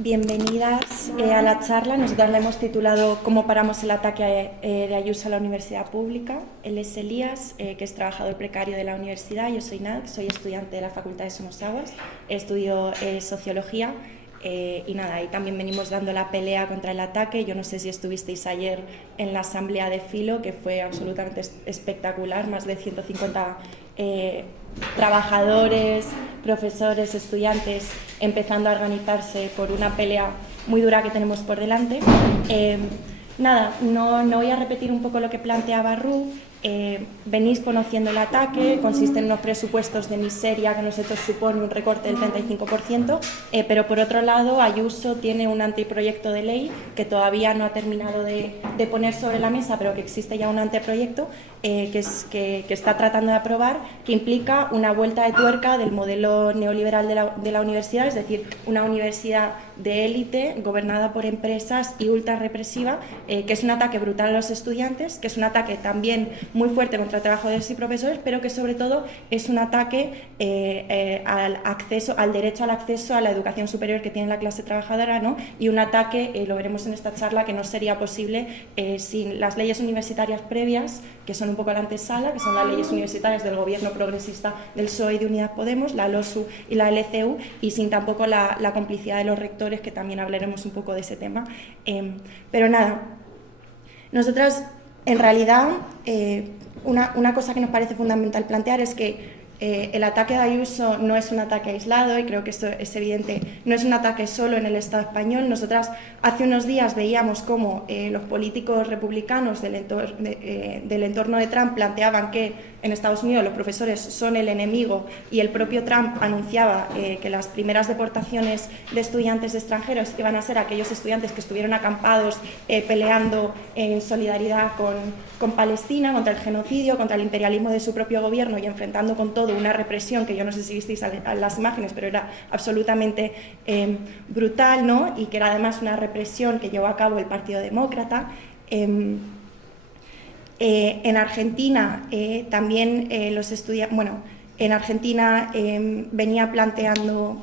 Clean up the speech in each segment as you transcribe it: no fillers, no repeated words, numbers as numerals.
Bienvenidas a la charla. Nosotras la hemos titulado ¿Cómo paramos el ataque de Ayuso a la universidad pública? Él es Elías, que es trabajador precario de la universidad. Yo soy Nad, soy estudiante de la Facultad de Somosaguas, estudio Sociología. Y nada, ahí también venimos dando la pelea contra el ataque. Yo no sé si estuvisteis ayer en la asamblea de Filo, que fue absolutamente espectacular, más de 150 trabajadores, profesores, estudiantes empezando a organizarse por una pelea muy dura que tenemos por delante. Nada, no voy a repetir un poco lo que planteaba Ru. Venís conociendo el ataque, consiste en unos presupuestos de miseria que nosotros supone un recorte del 35%, pero por otro lado Ayuso tiene un anteproyecto de ley que todavía no ha terminado de poner sobre la mesa, pero que existe ya un anteproyecto que está tratando de aprobar, que implica una vuelta de tuerca del modelo neoliberal de la universidad, es decir, una universidad de élite gobernada por empresas y ultra represiva, que es un ataque brutal a los estudiantes, que es un ataque también muy fuerte contra trabajadores y profesores, pero que sobre todo es un ataque al derecho al acceso a la educación superior que tiene la clase trabajadora, ¿no? Y un ataque, lo veremos en esta charla, que no sería posible sin las leyes universitarias previas, que son un poco la antesala, que son las leyes universitarias del gobierno progresista del PSOE y de Unidas Podemos, la LOSU y la LCU, y sin tampoco la complicidad de los rectores, que también hablaremos un poco de ese tema. Pero nada, nosotras en realidad una cosa que nos parece fundamental plantear es que el ataque de Ayuso no es un ataque aislado, y creo que esto es evidente, no es un ataque solo en el Estado español. Nosotras hace unos días veíamos cómo los políticos republicanos del entorno de Trump planteaban que en Estados Unidos los profesores son el enemigo, y el propio Trump anunciaba que las primeras deportaciones de estudiantes extranjeros iban a ser aquellos estudiantes que estuvieron acampados peleando en solidaridad con Palestina, contra el genocidio, contra el imperialismo de su propio gobierno, y enfrentando con todo una represión que yo no sé si visteis a las imágenes, pero era absolutamente brutal, ¿no? Y que era además una represión que llevó a cabo el Partido Demócrata. En Argentina también los estudiantes, bueno, en Argentina venía planteando,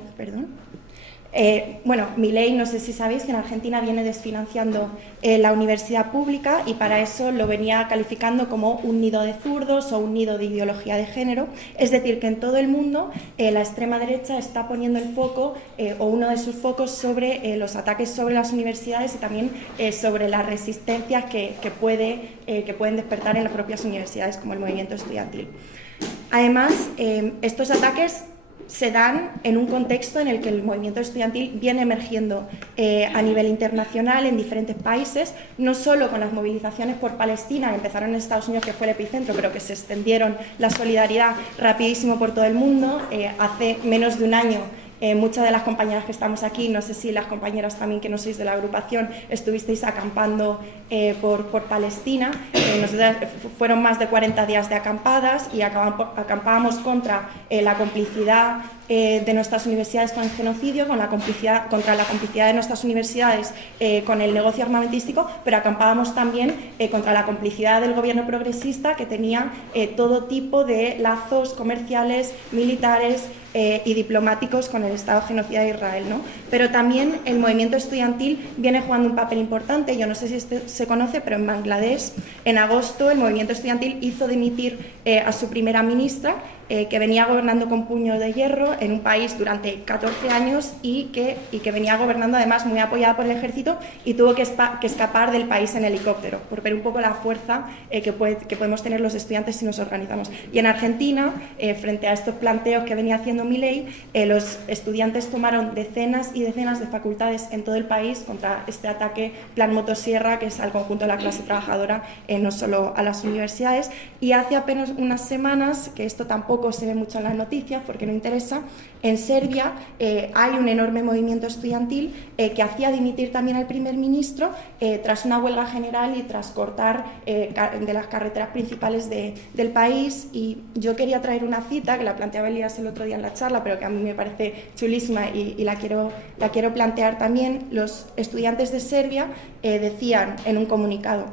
Milei, no sé si sabéis que en Argentina viene desfinanciando la universidad pública, y para eso lo venía calificando como un nido de zurdos o un nido de ideología de género. Es decir, que en todo el mundo la extrema derecha está poniendo el foco o uno de sus focos sobre los ataques sobre las universidades, y también sobre las resistencias que pueden despertar en las propias universidades, como el movimiento estudiantil. Además, estos ataques se dan en un contexto en el que el movimiento estudiantil viene emergiendo a nivel internacional en diferentes países, no solo con las movilizaciones por Palestina, que empezaron en Estados Unidos, que fue el epicentro, pero que se extendieron la solidaridad rapidísimo por todo el mundo. Hace menos de un año, muchas de las compañeras que estamos aquí, no sé si las compañeras también que no sois de la agrupación estuvisteis acampando por Palestina. Nosotras fueron más de 40 días de acampadas, y acampábamos contra la complicidad de nuestras universidades con el genocidio, contra la complicidad de nuestras universidades con el negocio armamentístico, pero acampábamos también contra la complicidad del gobierno progresista, que tenía todo tipo de lazos comerciales, militares y diplomáticos con el Estado genocida de Israel, ¿no? Pero también el movimiento estudiantil viene jugando un papel importante. Yo no sé si esto se conoce, pero en Bangladesh, en agosto, el movimiento estudiantil hizo dimitir a su primera ministra, que venía gobernando con puño de hierro en un país durante 14 años y que venía gobernando además muy apoyada por el ejército, y tuvo que escapar del país en helicóptero, por ver un poco la fuerza que podemos tener los estudiantes si nos organizamos. Y en Argentina, frente a estos planteos que venía haciendo Milei, los estudiantes tomaron decenas y decenas de facultades en todo el país contra este ataque plan motosierra, que es al conjunto de la clase trabajadora, no solo a las universidades. Y hace apenas unas semanas, que esto tampoco se ve mucho en las noticias porque no interesa, en Serbia hay un enorme movimiento estudiantil que hacía dimitir también al primer ministro tras una huelga general y tras cortar de las carreteras principales del país. Y yo quería traer una cita que la planteaba Elías el otro día en la charla, pero que a mí me parece chulísima y la quiero plantear también. Los estudiantes de Serbia decían en un comunicado: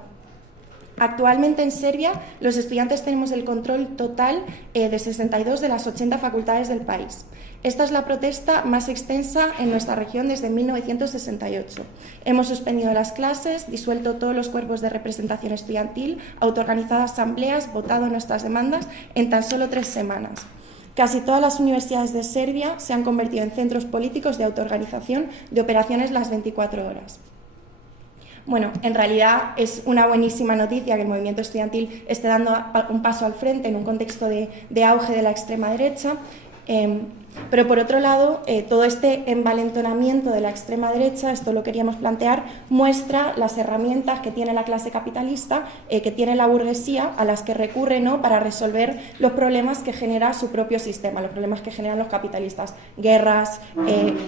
Actualmente en Serbia los estudiantes tenemos el control total de 62 de las 80 facultades del país. Esta es la protesta más extensa en nuestra región desde 1968. Hemos suspendido las clases, disuelto todos los cuerpos de representación estudiantil, autoorganizado asambleas, votado nuestras demandas en tan solo 3 semanas. Casi todas las universidades de Serbia se han convertido en centros políticos de autoorganización de operaciones las 24 horas. Bueno, en realidad es una buenísima noticia que el movimiento estudiantil esté dando un paso al frente en un contexto de auge de la extrema derecha. Pero por otro lado, todo este envalentonamiento de la extrema derecha, esto lo queríamos plantear, muestra las herramientas que tiene la clase capitalista, que tiene la burguesía, a las que recurre, ¿no?, para resolver los problemas que genera su propio sistema, los problemas que generan los capitalistas, guerras,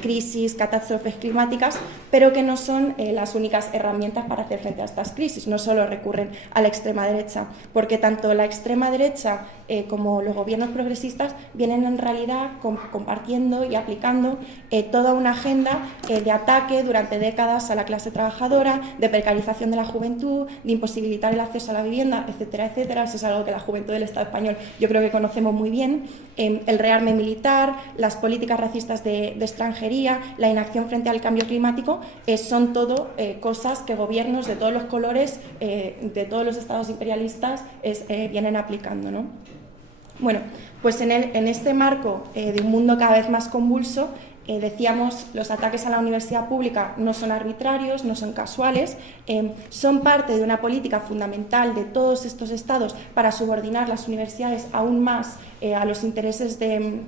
crisis, catástrofes climáticas, pero que no son las únicas herramientas para hacer frente a estas crisis. No solo recurren a la extrema derecha, porque tanto la extrema derecha como los gobiernos progresistas vienen en realidad compartiendo y aplicando toda una agenda de ataque durante décadas a la clase trabajadora, de precarización de la juventud, de imposibilitar el acceso a la vivienda, etcétera, etcétera. Eso es algo que la juventud del Estado español yo creo que conocemos muy bien. El rearme militar, las políticas racistas de extranjería, la inacción frente al cambio climático, son todo cosas que gobiernos de todos los colores, de todos los estados imperialistas vienen aplicando, ¿no? Bueno, pues en este marco de un mundo cada vez más convulso, decíamos, los ataques a la universidad pública no son arbitrarios, no son casuales, son parte de una política fundamental de todos estos estados para subordinar las universidades aún más a los intereses de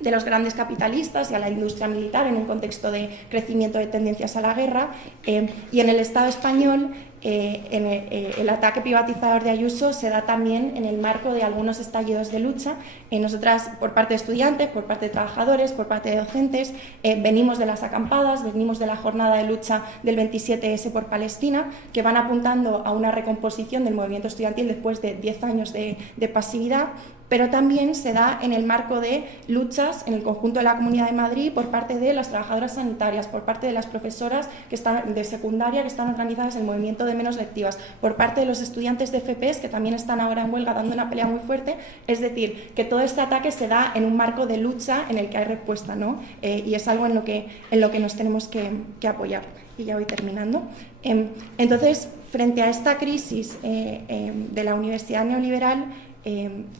los grandes capitalistas y a la industria militar en un contexto de crecimiento de tendencias a la guerra. Y en el Estado español, el ataque privatizador de Ayuso se da también en el marco de algunos estallidos de lucha. Nosotras, por parte de estudiantes, por parte de trabajadores, por parte de docentes, venimos de las acampadas, venimos de la jornada de lucha del 27S por Palestina, que van apuntando a una recomposición del movimiento estudiantil después de 10 años de pasividad, pero también se da en el marco de luchas en el conjunto de la Comunidad de Madrid por parte de las trabajadoras sanitarias, por parte de las profesoras que están de secundaria que están organizadas en el movimiento de menos lectivas, por parte de los estudiantes de FPs que también están ahora en huelga dando una pelea muy fuerte. Es decir, que todo este ataque se da en un marco de lucha en el que hay respuesta, ¿no? Y es algo en lo que nos tenemos que apoyar. Y ya voy terminando. Entonces, frente a esta crisis de la universidad neoliberal,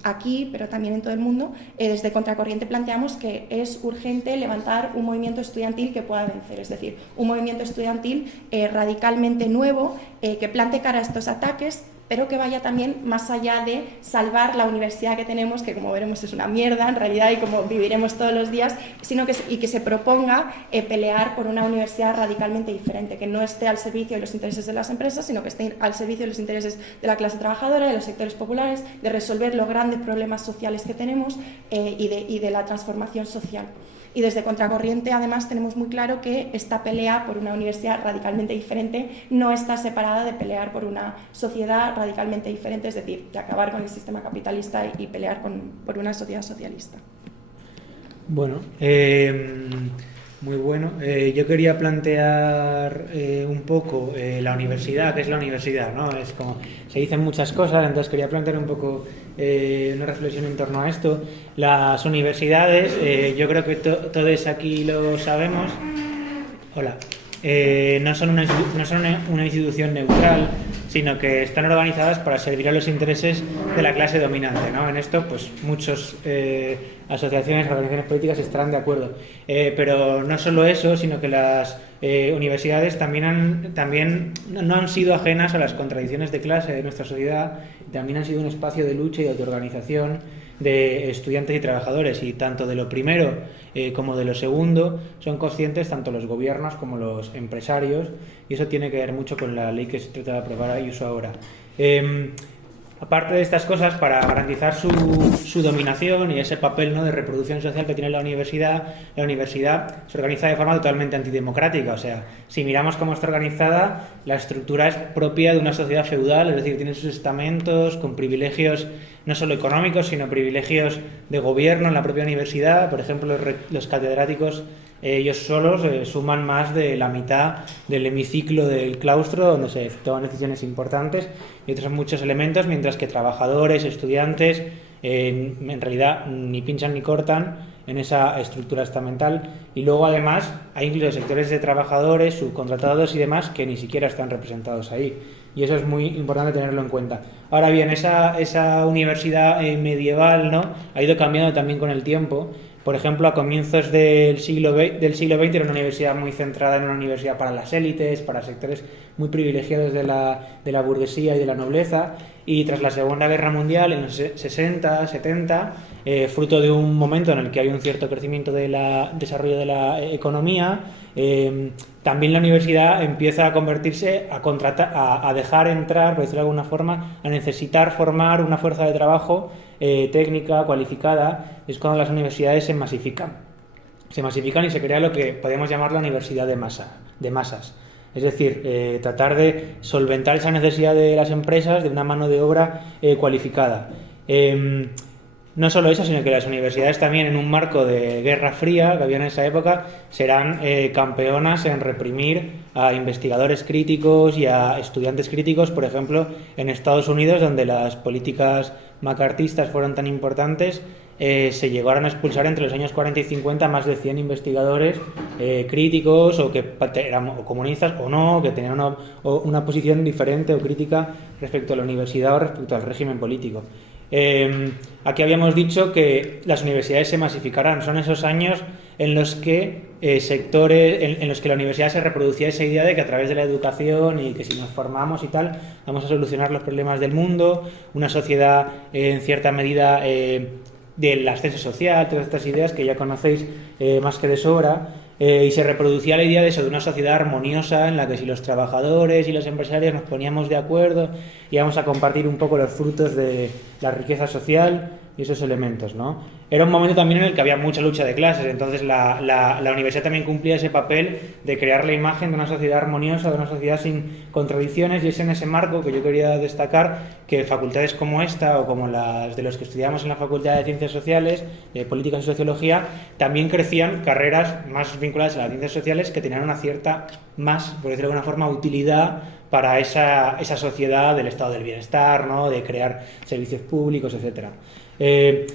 aquí, pero también en todo el mundo, desde Contracorriente planteamos que es urgente levantar un movimiento estudiantil que pueda vencer, es decir, un movimiento estudiantil radicalmente nuevo, que plante cara a estos ataques, pero que vaya también más allá de salvar la universidad que tenemos, que como veremos es una mierda en realidad y como viviremos todos los días, sino que se proponga pelear por una universidad radicalmente diferente, que no esté al servicio de los intereses de las empresas, sino que esté al servicio de los intereses de la clase trabajadora, de los sectores populares, de resolver los grandes problemas sociales que tenemos y de la transformación social. Y desde Contracorriente, además, tenemos muy claro que esta pelea por una universidad radicalmente diferente no está separada de pelear por una sociedad radicalmente diferente, es decir, de acabar con el sistema capitalista y pelear por una sociedad socialista. Bueno, muy bueno. Yo quería plantear un poco la universidad, ¿qué es la universidad?, ¿no? Es como, se dicen muchas cosas, entonces quería plantear un poco una reflexión en torno a esto. Las universidades, yo creo que todos aquí lo sabemos. Hola. No son una institución neutral, sino que están organizadas para servir a los intereses de la clase dominante, ¿no? En esto, pues muchas asociaciones, organizaciones políticas estarán de acuerdo. Pero no solo eso, sino que las universidades también no han sido ajenas a las contradicciones de clase de nuestra sociedad, también han sido un espacio de lucha y de autoorganización de estudiantes y trabajadores, y tanto de lo primero como de lo segundo son conscientes tanto los gobiernos como los empresarios, y eso tiene que ver mucho con la ley que se trata de aprobar Ayuso ahora. Aparte de estas cosas, para garantizar su dominación y ese papel, ¿no?, de reproducción social que tiene la universidad se organiza de forma totalmente antidemocrática. O sea, si miramos cómo está organizada, la estructura es propia de una sociedad feudal, es decir, tiene sus estamentos con privilegios no solo económicos, sino privilegios de gobierno en la propia universidad. Por ejemplo, los catedráticos ellos solos suman más de la mitad del hemiciclo del claustro, donde se toman decisiones importantes y otros muchos elementos, mientras que trabajadores, estudiantes, en realidad ni pinchan ni cortan en esa estructura estamental. Y luego además hay incluso sectores de trabajadores, subcontratados y demás que ni siquiera están representados ahí, y eso es muy importante tenerlo en cuenta. Ahora bien, esa universidad medieval, ¿no?, ha ido cambiando también con el tiempo. Por ejemplo, a comienzos del siglo XX era una universidad muy centrada en una universidad para las élites, para sectores muy privilegiados de la burguesía y de la nobleza, y tras la Segunda Guerra Mundial, en los 60, 70, fruto de un momento en el que hay un cierto crecimiento del desarrollo de la economía, también la universidad empieza a convertirse, a dejar entrar, por decirlo de alguna forma, a necesitar formar una fuerza de trabajo técnica, cualificada. Es cuando las universidades se masifican y se crea lo que podemos llamar la universidad de masas. Es decir, tratar de solventar esa necesidad de las empresas de una mano de obra cualificada. No solo eso, sino que las universidades también, en un marco de Guerra Fría que había en esa época, serán campeonas en reprimir a investigadores críticos y a estudiantes críticos. Por ejemplo, en Estados Unidos, donde las políticas macartistas fueron tan importantes, se llegaron a expulsar entre los años 40 y 50 más de 100 investigadores críticos, o que eran o comunistas o no, que tenían una posición diferente o crítica respecto a la universidad o respecto al régimen político. Aquí habíamos dicho que las universidades se masificarán. Son esos años en los que en los que la universidad se reproducía esa idea de que a través de la educación y que si nos formamos y tal vamos a solucionar los problemas del mundo, una sociedad en cierta medida del ascenso social, todas estas ideas que ya conocéis más que de sobra. Y se reproducía la idea de eso, de una sociedad armoniosa en la que si los trabajadores y los empresarios nos poníamos de acuerdo íbamos a compartir un poco los frutos de la riqueza social y esos elementos, ¿no? Era un momento también en el que había mucha lucha de clases, entonces la universidad también cumplía ese papel de crear la imagen de una sociedad armoniosa, de una sociedad sin contradicciones, y es en ese marco que yo quería destacar que facultades como esta, o como las de los que estudiamos en la Facultad de Ciencias Sociales, de Políticas y Sociología, también crecían carreras más vinculadas a las ciencias sociales que tenían una cierta más, por decirlo de alguna forma, utilidad para esa sociedad del estado del bienestar, ¿no?, de crear servicios públicos, etcétera.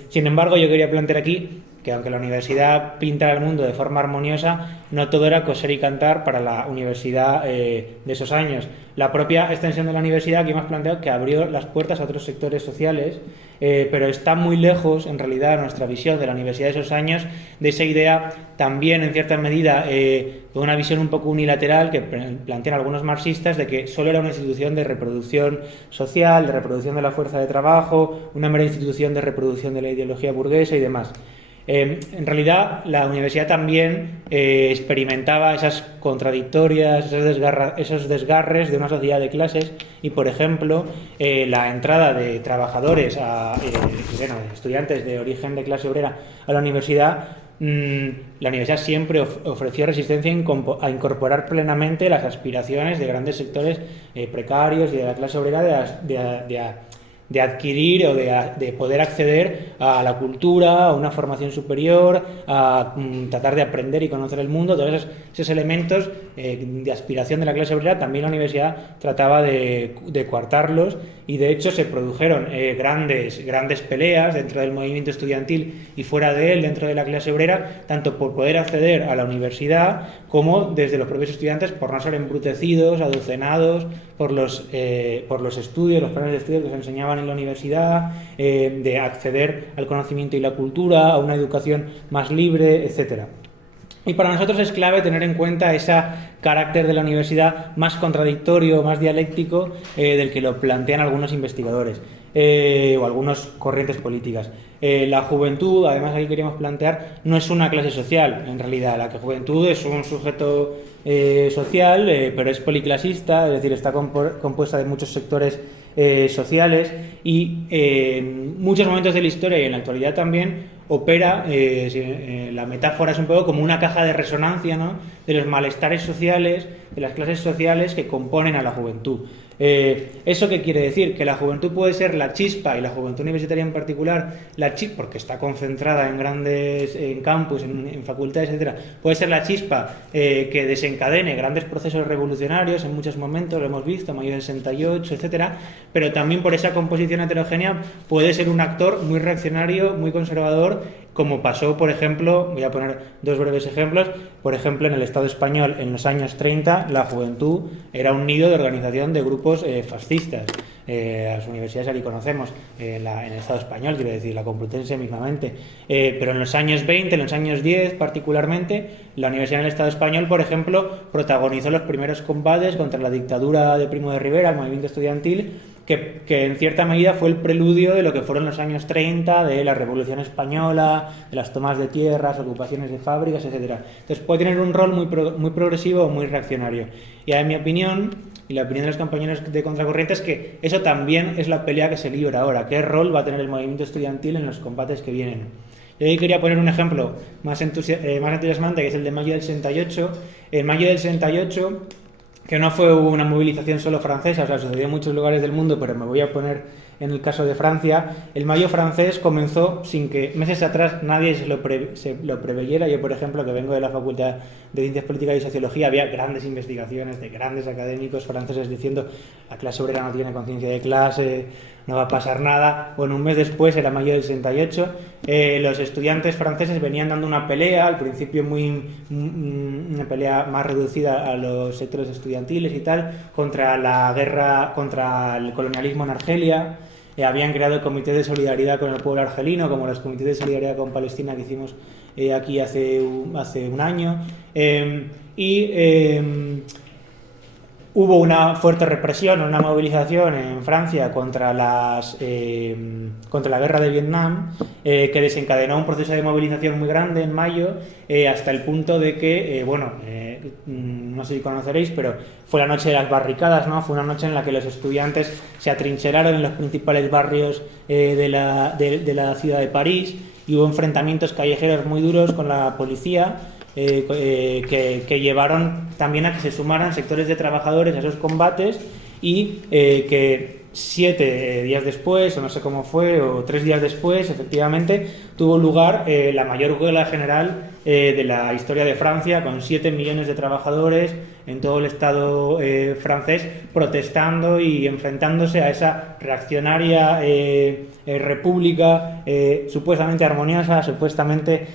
Sin embargo, yo quería plantear aquí que aunque la universidad pinta el mundo de forma armoniosa, no todo era coser y cantar para la universidad de esos años. La propia extensión de la universidad, que hemos planteado, que abrió las puertas a otros sectores sociales, pero está muy lejos, en realidad, nuestra visión de la universidad de esos años, de esa idea también, en cierta medida, de una visión un poco unilateral que plantean algunos marxistas, de que solo era una institución de reproducción social, de reproducción de la fuerza de trabajo, una mera institución de reproducción de la ideología burguesa y demás. En realidad, la universidad también experimentaba esas contradictorias, esos desgarres de una sociedad de clases, y, por ejemplo, la entrada de trabajadores, de estudiantes de origen de clase obrera a la universidad siempre ofreció resistencia a incorporar plenamente las aspiraciones de grandes sectores precarios y de la clase obrera de adquirir o de poder acceder a la cultura, a una formación superior, a tratar de aprender y conocer el mundo. Todos esos elementos de aspiración de la clase obrera también la universidad trataba de coartarlos, y de hecho se produjeron grandes peleas dentro del movimiento estudiantil y fuera de él, dentro de la clase obrera, tanto por poder acceder a la universidad como desde los propios estudiantes por no ser embrutecidos, adocenados por los estudios, los planes de estudio que se enseñaban en la universidad, de acceder al conocimiento y la cultura, a una educación más libre, etcétera. Y para nosotros es clave tener en cuenta ese carácter de la universidad más contradictorio, más dialéctico, del que lo plantean algunos investigadores o algunas corrientes políticas. La juventud, además, aquí queríamos plantear, no es una clase social, en realidad. La juventud es un sujeto social, pero es policlasista, es decir, está compuesta de muchos sectores sociales, y en muchos momentos de la historia y en la actualidad también opera, la metáfora es un poco como una caja de resonancia, ¿no?, de los malestares sociales de las clases sociales que componen a la juventud. ¿Eso qué quiere decir? Que la juventud puede ser la chispa, y la juventud universitaria en particular, la chispa, porque está concentrada en campus, en facultades, etcétera, puede ser la chispa que desencadene grandes procesos revolucionarios en muchos momentos, lo hemos visto, Mayo del 68, etcétera, pero también por esa composición heterogénea puede ser un actor muy reaccionario, muy conservador, como pasó, por ejemplo, voy a poner dos breves ejemplos, por ejemplo, en el Estado español en los años 30, la juventud era un nido de organización de grupos fascistas. Las universidades aquí conocemos, en el Estado español, quiero decir, la Complutense mismamente, pero en los años 20, en los años 10 particularmente, la Universidad del Estado español, por ejemplo, protagonizó los primeros combates contra la dictadura de Primo de Rivera, el movimiento estudiantil, que en cierta medida fue el preludio de lo que fueron los años 30, de la Revolución Española, de las tomas de tierras, ocupaciones de fábricas, etcétera. Entonces puede tener un rol muy progresivo o muy reaccionario. Y en mi opinión, y la opinión de los compañeros de Contracorriente, es que eso también es la pelea que se libra ahora. ¿Qué rol va a tener el movimiento estudiantil en los combates que vienen? Yo hoy quería poner un ejemplo más entusiasmante, que es el de mayo del 68. En mayo del 68... que no fue una movilización solo francesa, o sea, sucedió en muchos lugares del mundo, pero me voy a poner en el caso de Francia. El mayo francés comenzó sin que meses atrás nadie se lo preveyera. Yo, por ejemplo, que vengo de la Facultad de Ciencias Políticas y Sociología, había grandes investigaciones de grandes académicos franceses diciendo la clase obrera no tiene conciencia de clase, no va a pasar nada. Bueno, un mes después, era mayo del 68, los estudiantes franceses venían dando una pelea, al principio una pelea más reducida a los sectores estudiantiles y tal, contra la guerra, contra el colonialismo en Argelia. Habían creado comités de solidaridad con el pueblo argelino, como los comités de solidaridad con Palestina que hicimos aquí hace un año. Hubo una fuerte represión, una movilización en Francia contra la guerra de Vietnam, que desencadenó un proceso de movilización muy grande en mayo, hasta el punto de que, no sé si conoceréis, pero fue la noche de las barricadas, ¿no? Fue una noche en la que los estudiantes se atrincheraron en los principales barrios de la ciudad de París, y hubo enfrentamientos callejeros muy duros con la policía, que llevaron también a que se sumaran sectores de trabajadores a esos combates, y que 7 días después, o no sé cómo fue, o 3 días después, efectivamente, tuvo lugar la mayor huelga general de la historia de Francia, con 7 millones de trabajadores en todo el Estado francés protestando y enfrentándose a esa reaccionaria república supuestamente armoniosa, supuestamente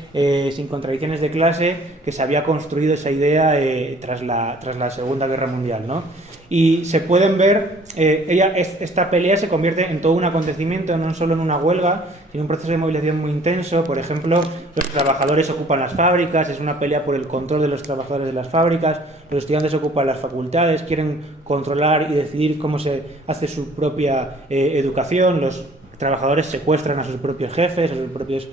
sin contradicciones de clase, que se había construido esa idea tras la Segunda Guerra Mundial, ¿no? Y se pueden ver, esta pelea se convierte en todo un acontecimiento, no solo en una huelga, sino un proceso de movilización muy intenso. Por ejemplo, los trabajadores ocupan las fábricas, es una pelea por el control de los trabajadores de las fábricas, los estudiantes ocupan las facultades, quieren controlar y decidir cómo se hace su propia educación, los trabajadores secuestran a sus propios jefes, a sus propios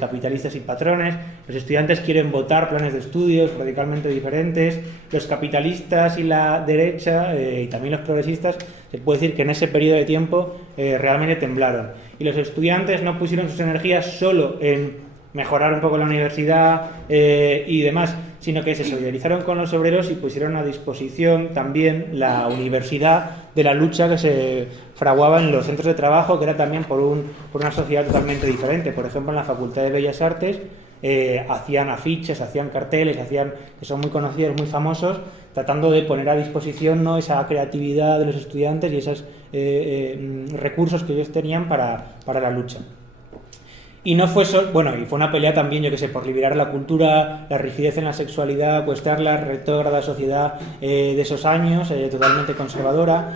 capitalistas y patrones, los estudiantes quieren votar planes de estudios radicalmente diferentes, los capitalistas y la derecha, y también los progresistas, se puede decir que en ese periodo de tiempo realmente temblaron. Y los estudiantes no pusieron sus energías solo en mejorar un poco la universidad y demás, sino que se solidarizaron con los obreros y pusieron a disposición también la universidad de la lucha que se fraguaba en los centros de trabajo, que era también por una sociedad totalmente diferente. Por ejemplo, en la Facultad de Bellas Artes hacían afiches, hacían carteles, que son muy conocidos, muy famosos, tratando de poner a disposición, ¿no?, esa creatividad de los estudiantes y esos recursos que ellos tenían para la lucha. Y no fue solo, y fue una pelea también, yo que sé, por liberar la cultura, la rigidez en la sexualidad, cuestionar la retrógrada sociedad de esos años, totalmente conservadora.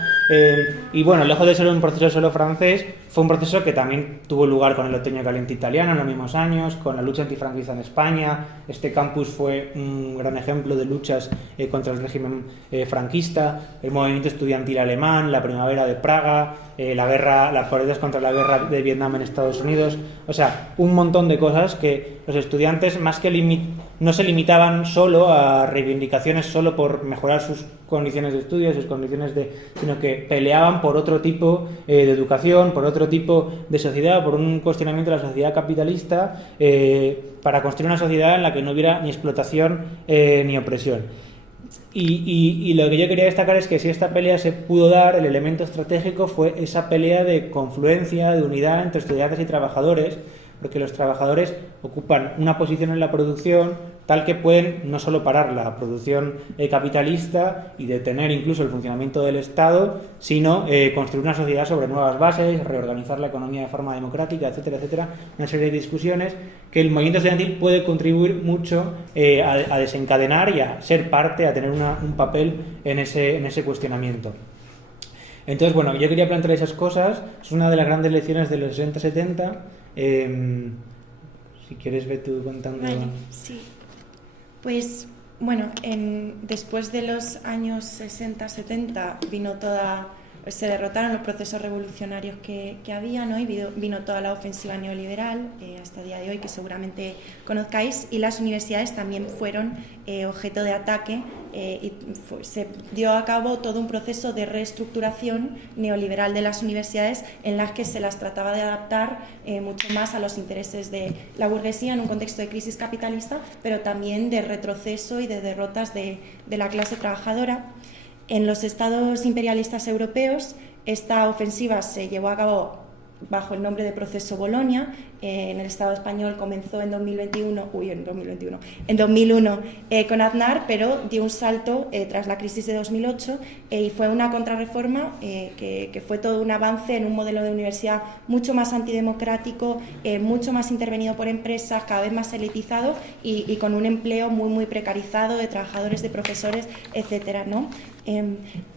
Y bueno, lejos de ser un proceso solo francés, fue un proceso que también tuvo lugar con el otoño caliente italiano en los mismos años, con la lucha antifranquista en España. Este campus fue un gran ejemplo de luchas contra el régimen franquista, el movimiento estudiantil alemán, la primavera de Praga, las protestas contra la guerra de Vietnam en Estados Unidos. O sea, un montón de cosas que los estudiantes, más que no se limitaban solo a reivindicaciones solo por mejorar sus condiciones de estudio, sino que peleaban por otro tipo de educación, por otro tipo de sociedad, por un cuestionamiento de la sociedad capitalista, para construir una sociedad en la que no hubiera ni explotación ni opresión. Y lo que yo quería destacar es que si esta pelea se pudo dar, el elemento estratégico fue esa pelea de confluencia, de unidad entre estudiantes y trabajadores, porque los trabajadores ocupan una posición en la producción tal que pueden no solo parar la producción capitalista y detener incluso el funcionamiento del Estado, sino construir una sociedad sobre nuevas bases, reorganizar la economía de forma democrática, etcétera, etcétera, una serie de discusiones que el movimiento estudiantil puede contribuir mucho a desencadenar y a ser parte, a tener un papel en ese cuestionamiento. Entonces, bueno, yo quería plantear esas cosas. Es una de las grandes lecciones de los 60-70. Si quieres, ve tú contando. Vale, sí. Pues, bueno, después de los años 60-70 se derrotaron los procesos revolucionarios que había, ¿no? Y vino toda la ofensiva neoliberal hasta el día de hoy, que seguramente conozcáis, y las universidades también fueron objeto de ataque y se dio a cabo todo un proceso de reestructuración neoliberal de las universidades en las que se las trataba de adaptar mucho más a los intereses de la burguesía en un contexto de crisis capitalista, pero también de retroceso y de derrotas de la clase trabajadora. En los estados imperialistas europeos, esta ofensiva se llevó a cabo bajo el nombre de Proceso Bolonia. En el Estado español comenzó en 2001 con Aznar, pero dio un salto tras la crisis de 2008 y fue una contrarreforma que fue todo un avance en un modelo de universidad mucho más antidemocrático, mucho más intervenido por empresas, cada vez más elitizado y con un empleo muy, muy precarizado de trabajadores, de profesores, etcétera, ¿no?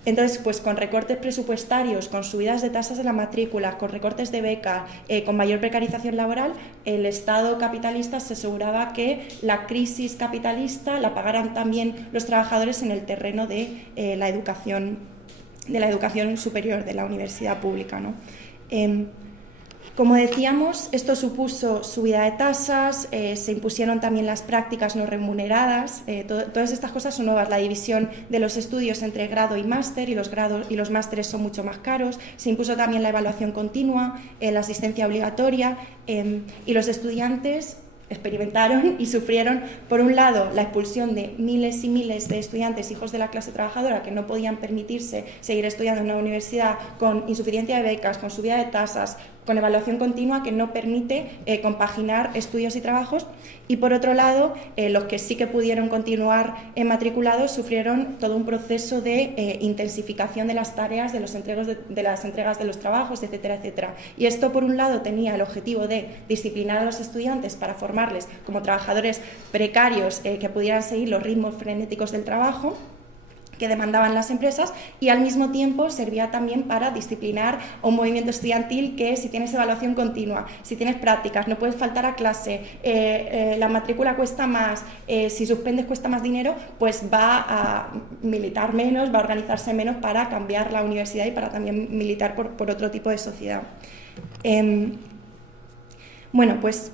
Entonces, pues con recortes presupuestarios, con subidas de tasas de la matrícula, con recortes de becas, con mayor precarización laboral, el Estado capitalista se aseguraba que la crisis capitalista la pagaran también los trabajadores en el terreno de la educación superior, de la universidad pública, ¿no? Como decíamos, esto supuso subida de tasas, se impusieron también las prácticas no remuneradas, todas estas cosas son nuevas, la división de los estudios entre grado y máster, y los másteres son mucho más caros, se impuso también la evaluación continua, la asistencia obligatoria, y los estudiantes experimentaron y sufrieron, por un lado, la expulsión de miles y miles de estudiantes hijos de la clase trabajadora que no podían permitirse seguir estudiando en una universidad con insuficiencia de becas, con subida de tasas, con evaluación continua que no permite compaginar estudios y trabajos, y por otro lado, los que sí que pudieron continuar matriculados sufrieron todo un proceso de intensificación de las tareas, de las entregas de los trabajos, etcétera, etcétera. Y esto, por un lado, tenía el objetivo de disciplinar a los estudiantes para formarles como trabajadores precarios que pudieran seguir los ritmos frenéticos del trabajo que demandaban las empresas, y al mismo tiempo servía también para disciplinar a un movimiento estudiantil que, si tienes evaluación continua, si tienes prácticas, no puedes faltar a clase, la matrícula cuesta más, si suspendes cuesta más dinero, pues va a militar menos, va a organizarse menos para cambiar la universidad y para también militar por otro tipo de sociedad. Bueno, pues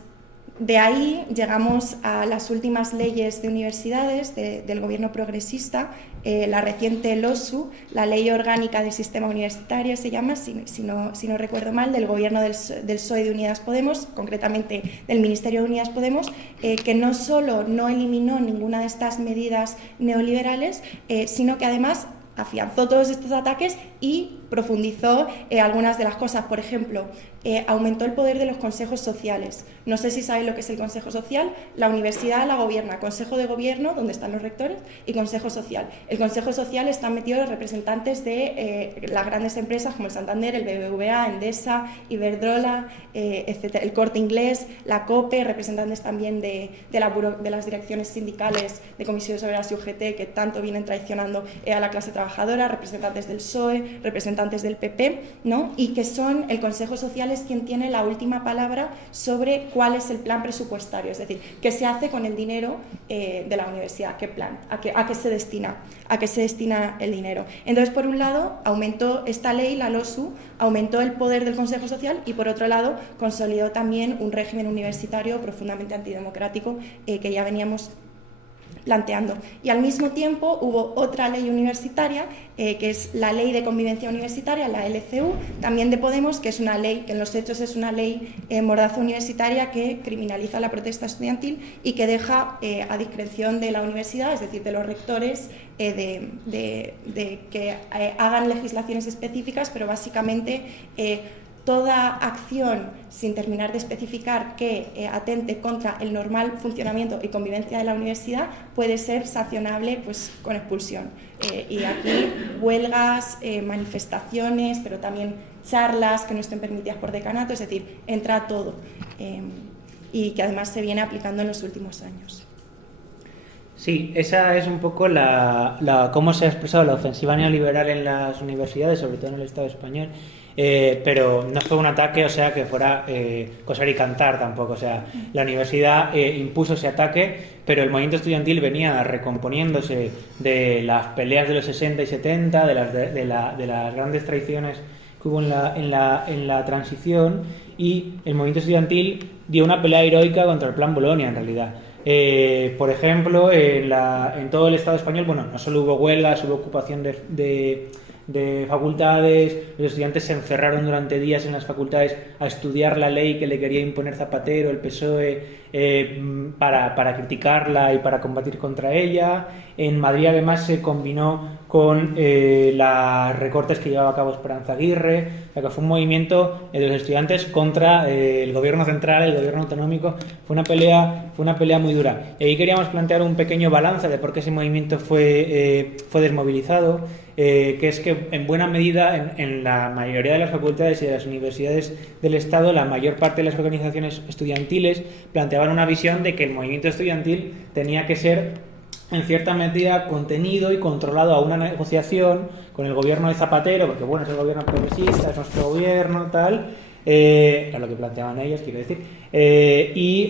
de ahí llegamos a las últimas leyes de universidades del gobierno progresista, la reciente LOSU, la Ley Orgánica del Sistema Universitario se llama, si no recuerdo mal, del gobierno del PSOE de Unidas Podemos, concretamente del Ministerio de Unidas Podemos, que no solo no eliminó ninguna de estas medidas neoliberales, sino que además afianzó todos estos ataques y profundizó algunas de las cosas. Por ejemplo, aumentó el poder de los consejos sociales. No sé si sabéis lo que es el consejo social. La universidad la gobierna consejo de gobierno, donde están los rectores, y consejo social. El consejo social están metidos representantes de las grandes empresas como el Santander, el BBVA, Endesa, Iberdrola, etcétera, el Corte Inglés, la COPE, representantes también de las direcciones sindicales de comisiones obreras y UGT, que tanto vienen traicionando a la clase trabajadora, representantes del PSOE, representantes del PP, ¿no? Y que son, el consejo social es quien tiene la última palabra sobre cuál es el plan presupuestario, es decir, qué se hace con el dinero de la universidad, qué plan, a qué se destina el dinero. Entonces, por un lado, aumentó esta ley, la LOSU, aumentó el poder del Consejo Social, y por otro lado, consolidó también un régimen universitario profundamente antidemocrático que ya veníamos planteando. Y al mismo tiempo hubo otra ley universitaria, que es la Ley de Convivencia Universitaria, la LCU, también de Podemos, que es una ley, que en los hechos es una ley mordaza universitaria que criminaliza la protesta estudiantil y que deja a discreción de la universidad, es decir, de los rectores, de que hagan legislaciones específicas, pero básicamente toda acción, sin terminar de especificar, que atente contra el normal funcionamiento y convivencia de la universidad puede ser sancionable, pues, con expulsión. Y aquí huelgas, manifestaciones, pero también charlas que no estén permitidas por decanato, es decir, entra todo. Y que además se viene aplicando en los últimos años. Sí, esa es un poco cómo se ha expresado la ofensiva neoliberal en las universidades, sobre todo en el Estado español. Pero no fue un ataque, o sea, que fuera coser y cantar tampoco. O sea, la universidad impuso ese ataque, pero el movimiento estudiantil venía recomponiéndose de las peleas de los 60 y 70, de las grandes traiciones que hubo en la transición, y el movimiento estudiantil dio una pelea heroica contra el Plan Bolonia, en realidad. Por ejemplo, en todo el Estado español, bueno, no solo hubo huelgas, hubo ocupación de facultades, los estudiantes se encerraron durante días en las facultades a estudiar la ley que le quería imponer Zapatero, el PSOE, para criticarla y para combatir contra ella. En Madrid además se combinó con los recortes que llevaba a cabo Esperanza Aguirre, o sea que fue un movimiento de los estudiantes contra el gobierno central, el gobierno autonómico. Fue una pelea muy dura. Y ahí queríamos plantear un pequeño balance de por qué ese movimiento fue desmovilizado, que es que en buena medida en la mayoría de las facultades y de las universidades del Estado, la mayor parte de las organizaciones estudiantiles planteaban una visión de que el movimiento estudiantil tenía que ser en cierta medida contenido y controlado a una negociación con el gobierno de Zapatero, porque bueno, es el gobierno progresista, es nuestro gobierno, tal, era lo que planteaban ellos, quiero decir, y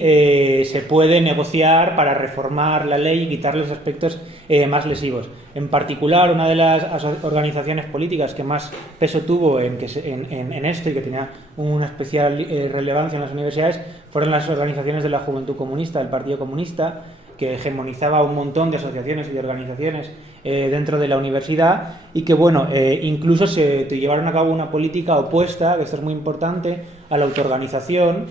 se puede negociar para reformar la ley y quitarle los aspectos más lesivos. En particular, una de las organizaciones políticas que más peso tuvo en esto y que tenía una especial relevancia en las universidades fueron las organizaciones de la Juventud Comunista, del Partido Comunista, que hegemonizaba un montón de asociaciones y de organizaciones dentro de la universidad, y que bueno, incluso se llevaron a cabo una política opuesta, que esto es muy importante, a la autoorganización.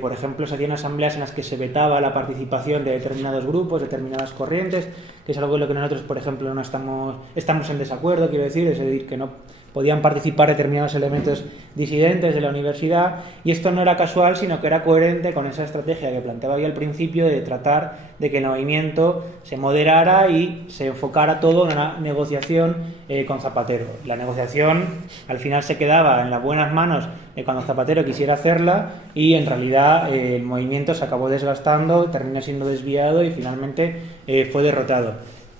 Por ejemplo, se hacían asambleas en las que se vetaba la participación de determinados grupos, determinadas corrientes, que es algo en lo que nosotros, por ejemplo, no estamos en desacuerdo, quiero decir, es decir, que no podían participar determinados elementos disidentes de la universidad, y esto no era casual, sino que era coherente con esa estrategia que planteaba yo al principio de tratar de que el movimiento se moderara y se enfocara todo en una negociación con Zapatero. La negociación al final se quedaba en las buenas manos de cuando Zapatero quisiera hacerla, y en realidad el movimiento se acabó desgastando, terminó siendo desviado y finalmente fue derrotado.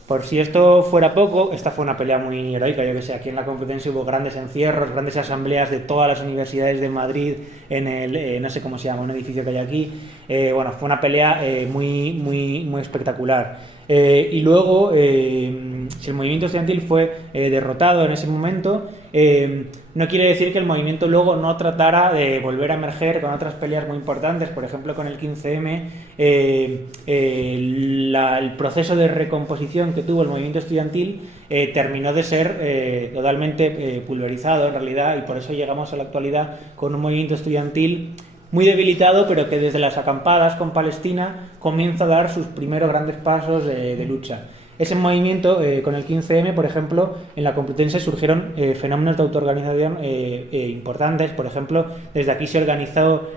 Por si esto fuera poco, esta fue una pelea muy heroica. Yo que sé, aquí en la Complutense hubo grandes encierros, grandes asambleas de todas las universidades de Madrid en el, no sé cómo se llama, un edificio que hay aquí. Bueno, fue una pelea muy espectacular. Y luego, si el movimiento estudiantil fue derrotado en ese momento, no quiere decir que el movimiento luego no tratara de volver a emerger con otras peleas muy importantes. Por ejemplo, con el 15M, el proceso de recomposición que tuvo el movimiento estudiantil terminó de ser totalmente pulverizado en realidad, y por eso llegamos a la actualidad con un movimiento estudiantil muy debilitado, pero que desde las acampadas con Palestina comienza a dar sus primeros grandes pasos de lucha. Ese movimiento, con el 15M, por ejemplo, en la Complutense surgieron fenómenos de autoorganización importantes. Por ejemplo, desde aquí se organizó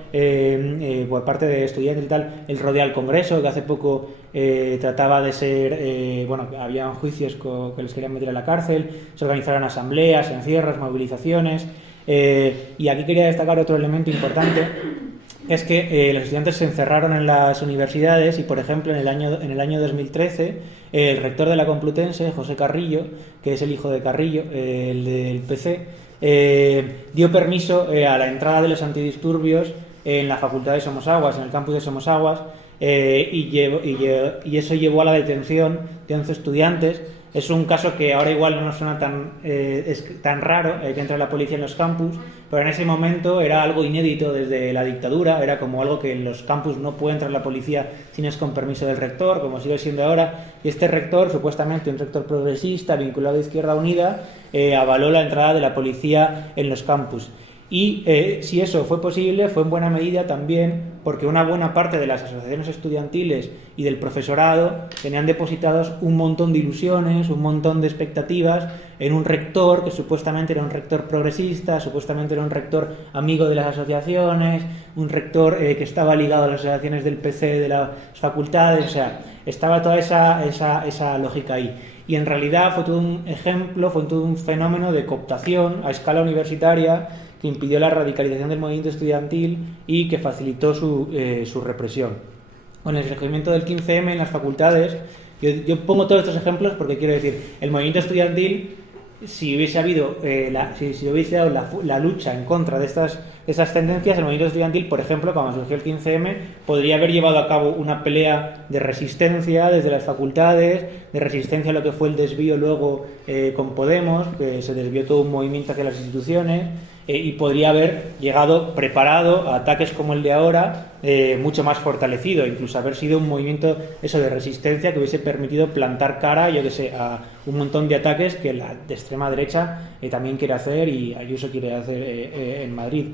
por parte de estudiantes y tal el Rodeo al Congreso, que hace poco trataba de ser, bueno, había juicios que les querían meter a la cárcel. Se organizaron asambleas, encierros, movilizaciones. Y aquí quería destacar otro elemento importante, es que los estudiantes se encerraron en las universidades y, por ejemplo, en el año 2013, el rector de la Complutense, José Carrillo, que es el hijo de Carrillo, el del PC, dio permiso a la entrada de los antidisturbios en la facultad de Somosaguas, en el campus de Somosaguas, y eso llevó a la detención de 11 estudiantes Es un caso que ahora igual no nos suena tan raro, que entre la policía en los campus, pero en ese momento era algo inédito desde la dictadura, era como algo que en los campus no puede entrar la policía si no es con permiso del rector, como sigue siendo ahora, y este rector, supuestamente un rector progresista vinculado a Izquierda Unida, avaló la entrada de la policía en los campus. Y si eso fue posible, fue en buena medida también porque una buena parte de las asociaciones estudiantiles y del profesorado tenían depositados un montón de ilusiones, un montón de expectativas en un rector que supuestamente era un rector progresista, supuestamente era un rector amigo de las asociaciones, un rector que estaba ligado a las asociaciones del PC de las facultades, o sea, estaba toda esa lógica ahí. Y en realidad fue todo un ejemplo, fue todo un fenómeno de cooptación a escala universitaria que impidió la radicalización del movimiento estudiantil y que facilitó su represión. Con el surgimiento del 15M en las facultades, yo pongo todos estos ejemplos porque quiero decir, el movimiento estudiantil, si hubiese habido si hubiese dado la lucha en contra de estas tendencias, el movimiento estudiantil, por ejemplo, cuando surgió el 15M, podría haber llevado a cabo una pelea de resistencia desde las facultades, de resistencia a lo que fue el desvío luego con Podemos, que se desvió todo un movimiento hacia las instituciones, y podría haber llegado preparado a ataques como el de ahora, mucho más fortalecido, incluso haber sido un movimiento de resistencia que hubiese permitido plantar cara, yo que sé, a un montón de ataques que la de extrema derecha también quiere hacer y Ayuso quiere hacer en Madrid.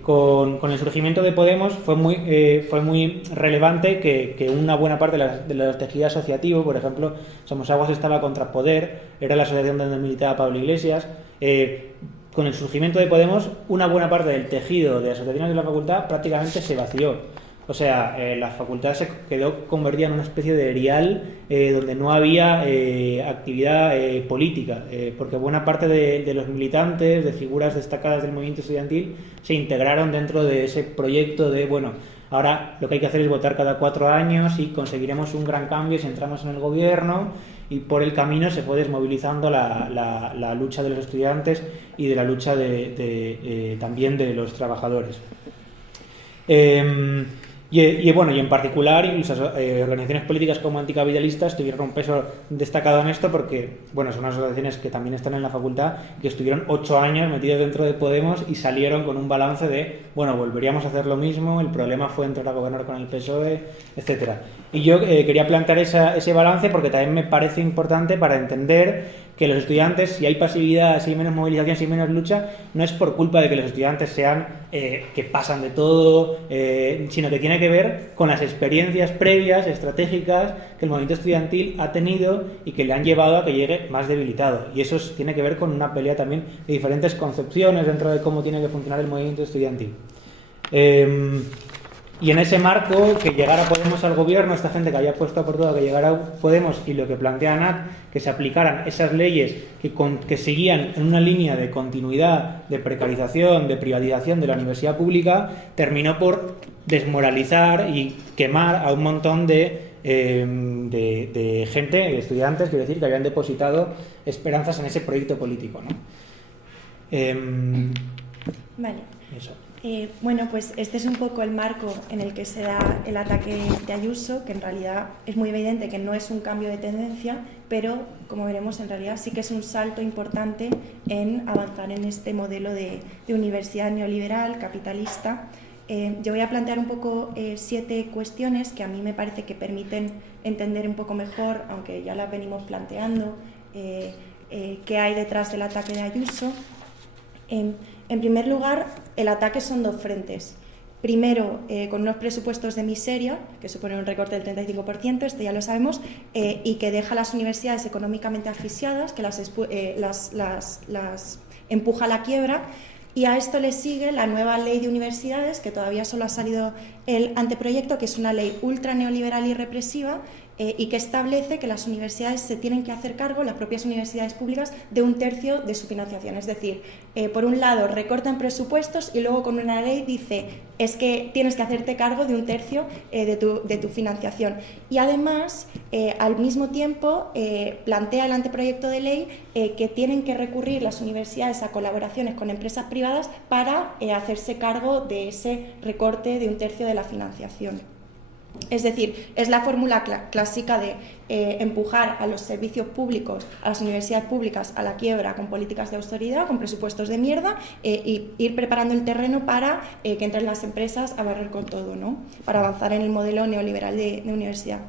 Con el surgimiento de Podemos fue muy relevante que una buena parte de los tejidos asociativos, por ejemplo, Somos Aguas estaba contra Poder, era la asociación donde militaba Pablo Iglesias. Con el surgimiento de Podemos, una buena parte del tejido de asociaciones de la facultad prácticamente se vació. O sea, la facultad se quedó convertida en una especie de erial donde no había actividad política, porque buena parte de los militantes, de figuras destacadas del movimiento estudiantil, se integraron dentro de ese proyecto de, bueno, ahora lo que hay que hacer es votar cada 4 años y conseguiremos un gran cambio si entramos en el gobierno, y por el camino se fue desmovilizando la lucha de los estudiantes y de la lucha también de los trabajadores. Y en particular, incluso organizaciones políticas como anticapitalistas tuvieron un peso destacado en esto porque, son unas asociaciones que también están en la facultad, que estuvieron 8 años metidos dentro de Podemos y salieron con un balance de, volveríamos a hacer lo mismo, el problema fue entrar a gobernar con el PSOE, etcétera. Y yo quería plantear ese balance porque también me parece importante para entender que los estudiantes, si hay pasividad, si hay menos movilización, si hay menos lucha, no es por culpa de que los estudiantes sean que pasan de todo, sino que tiene que ver con las experiencias previas, estratégicas, que el movimiento estudiantil ha tenido y que le han llevado a que llegue más debilitado. Y eso tiene que ver con una pelea también de diferentes concepciones dentro de cómo tiene que funcionar el movimiento estudiantil. Y en ese marco, que llegara Podemos al gobierno, esta gente que había puesto por todo que llegara Podemos, y lo que plantea Nat, que se aplicaran esas leyes que seguían en una línea de continuidad, de precarización, de privatización de la universidad pública, terminó por desmoralizar y quemar a un montón de gente, de estudiantes, quiero decir, que habían depositado esperanzas en ese proyecto político, ¿no? Vale. Eso. Pues este es un poco el marco en el que se da el ataque de Ayuso, que en realidad es muy evidente que no es un cambio de tendencia, pero como veremos en realidad sí que es un salto importante en avanzar en este modelo de universidad neoliberal, capitalista. Yo voy a plantear un poco 7 cuestiones que a mí me parece que permiten entender un poco mejor, aunque ya las venimos planteando, qué hay detrás del ataque de Ayuso. En primer lugar, el ataque son 2 frentes. Primero, con unos presupuestos de miseria, que suponen un recorte del 35%, esto ya lo sabemos, y que deja a las universidades económicamente asfixiadas, que las empuja a la quiebra. Y a esto le sigue la nueva ley de universidades, que todavía solo ha salido el anteproyecto, que es una ley ultra neoliberal y represiva, y que establece que las universidades se tienen que hacer cargo, las propias universidades públicas, de 1/3 de su financiación. Es decir, por un lado recortan presupuestos y luego con una ley dice es que tienes que hacerte cargo de 1/3 de tu financiación. Y además, al mismo tiempo, plantea el anteproyecto de ley que tienen que recurrir las universidades a colaboraciones con empresas privadas para hacerse cargo de ese recorte de 1/3 de la financiación. Es decir, es la fórmula clásica de empujar a los servicios públicos, a las universidades públicas a la quiebra con políticas de austeridad, con presupuestos de mierda, y ir preparando el terreno para que entren las empresas a barrer con todo, ¿no? Para avanzar en el modelo neoliberal de universidad.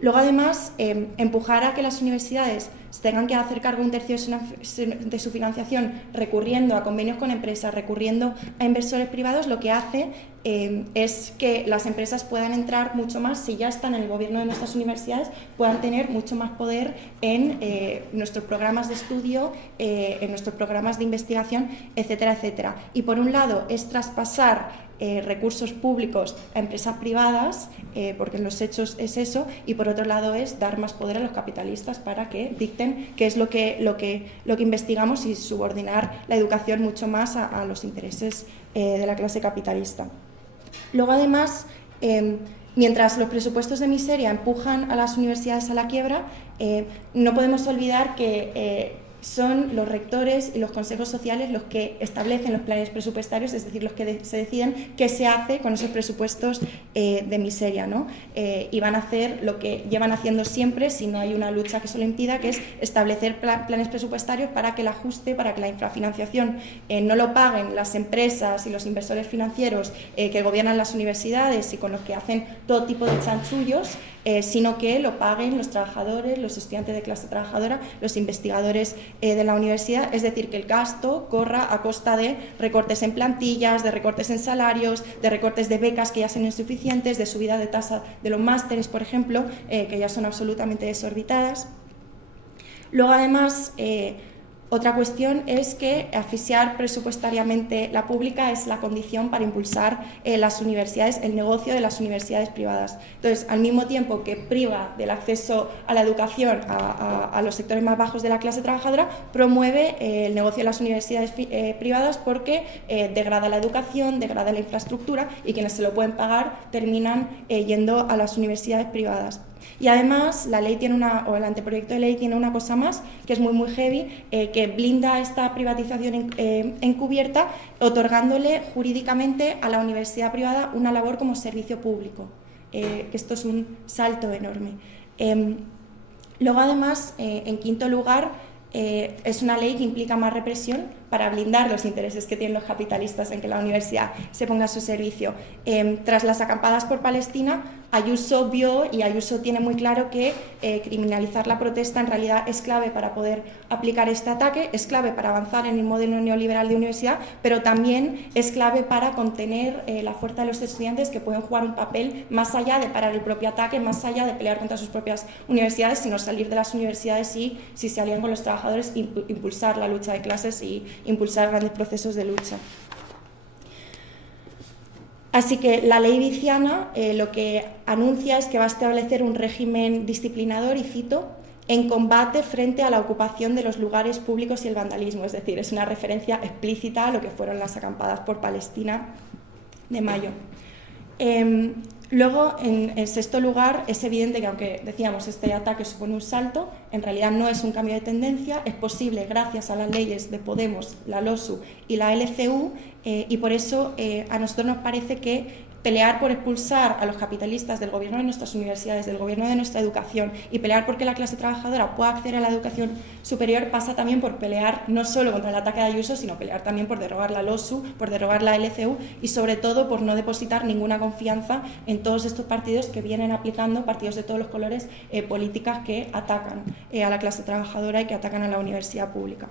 Luego, además, empujar a que las universidades se tengan que hacer cargo un tercio de su financiación recurriendo a convenios con empresas, recurriendo a inversores privados, lo que hace es que las empresas puedan entrar mucho más, si ya están en el gobierno de nuestras universidades, puedan tener mucho más poder en nuestros programas de estudio, en nuestros programas de investigación, etcétera, etcétera. Y por un lado es traspasar recursos públicos a empresas privadas, porque en los hechos es eso, y por otro lado es dar más poder a los capitalistas para que dicten qué es lo que investigamos y subordinar la educación mucho más a los intereses de la clase capitalista. Luego, además, mientras los presupuestos de miseria empujan a las universidades a la quiebra, no podemos olvidar que son los rectores y los consejos sociales los que establecen los planes presupuestarios, es decir, los que se deciden qué se hace con esos presupuestos de miseria, ¿no? Y van a hacer lo que llevan haciendo siempre, si no hay una lucha que se lo impida, que es establecer planes presupuestarios para que el ajuste, para que la infrafinanciación no lo paguen las empresas y los inversores financieros que gobiernan las universidades y con los que hacen todo tipo de chanchullos, sino que lo paguen los trabajadores, los estudiantes de clase trabajadora, los investigadores de la universidad, es decir, que el gasto corra a costa de recortes en plantillas, de recortes en salarios, de recortes de becas que ya son insuficientes, de subida de tasa de los másteres, por ejemplo, que ya son absolutamente desorbitadas. Luego, además, otra cuestión es que asfixiar presupuestariamente la pública es la condición para impulsar las universidades, el negocio de las universidades privadas. Entonces, al mismo tiempo que priva del acceso a la educación a los sectores más bajos de la clase trabajadora, promueve el negocio de las universidades privadas porque degrada la educación, degrada la infraestructura y quienes se lo pueden pagar terminan yendo a las universidades privadas. Y además la ley tiene el anteproyecto de ley tiene una cosa más que es muy heavy, que blinda esta privatización encubierta, otorgándole jurídicamente a la universidad privada una labor como servicio público. Esto es un salto enorme. Luego, además, en quinto lugar, es una ley que implica más represión para blindar los intereses que tienen los capitalistas en que la universidad se ponga a su servicio. Tras las acampadas por Palestina, Ayuso vio, y Ayuso tiene muy claro que criminalizar la protesta en realidad es clave para poder aplicar este ataque, es clave para avanzar en el modelo neoliberal de universidad, pero también es clave para contener la fuerza de los estudiantes, que pueden jugar un papel más allá de parar el propio ataque, más allá de pelear contra sus propias universidades, sino salir de las universidades y, si se alían con los trabajadores, impulsar la lucha de clases y impulsar grandes procesos de lucha. Así que la ley Viciana lo que anuncia es que va a establecer un régimen disciplinador, y cito, en combate frente a la ocupación de los lugares públicos y el vandalismo, es decir, es una referencia explícita a lo que fueron las acampadas por Palestina de mayo. Luego, en sexto lugar, es evidente que, aunque decíamos este ataque supone un salto, en realidad no es un cambio de tendencia, es posible gracias a las leyes de Podemos, la LOSU y la LCU, y por eso a nosotros nos parece que pelear por expulsar a los capitalistas del gobierno de nuestras universidades, del gobierno de nuestra educación, y pelear porque la clase trabajadora pueda acceder a la educación superior pasa también por pelear no solo contra el ataque de Ayuso, sino pelear también por derogar la LOSU, por derogar la LCU y sobre todo por no depositar ninguna confianza en todos estos partidos que vienen aplicando, partidos de todos los colores, políticas que atacan a la clase trabajadora y que atacan a la universidad pública.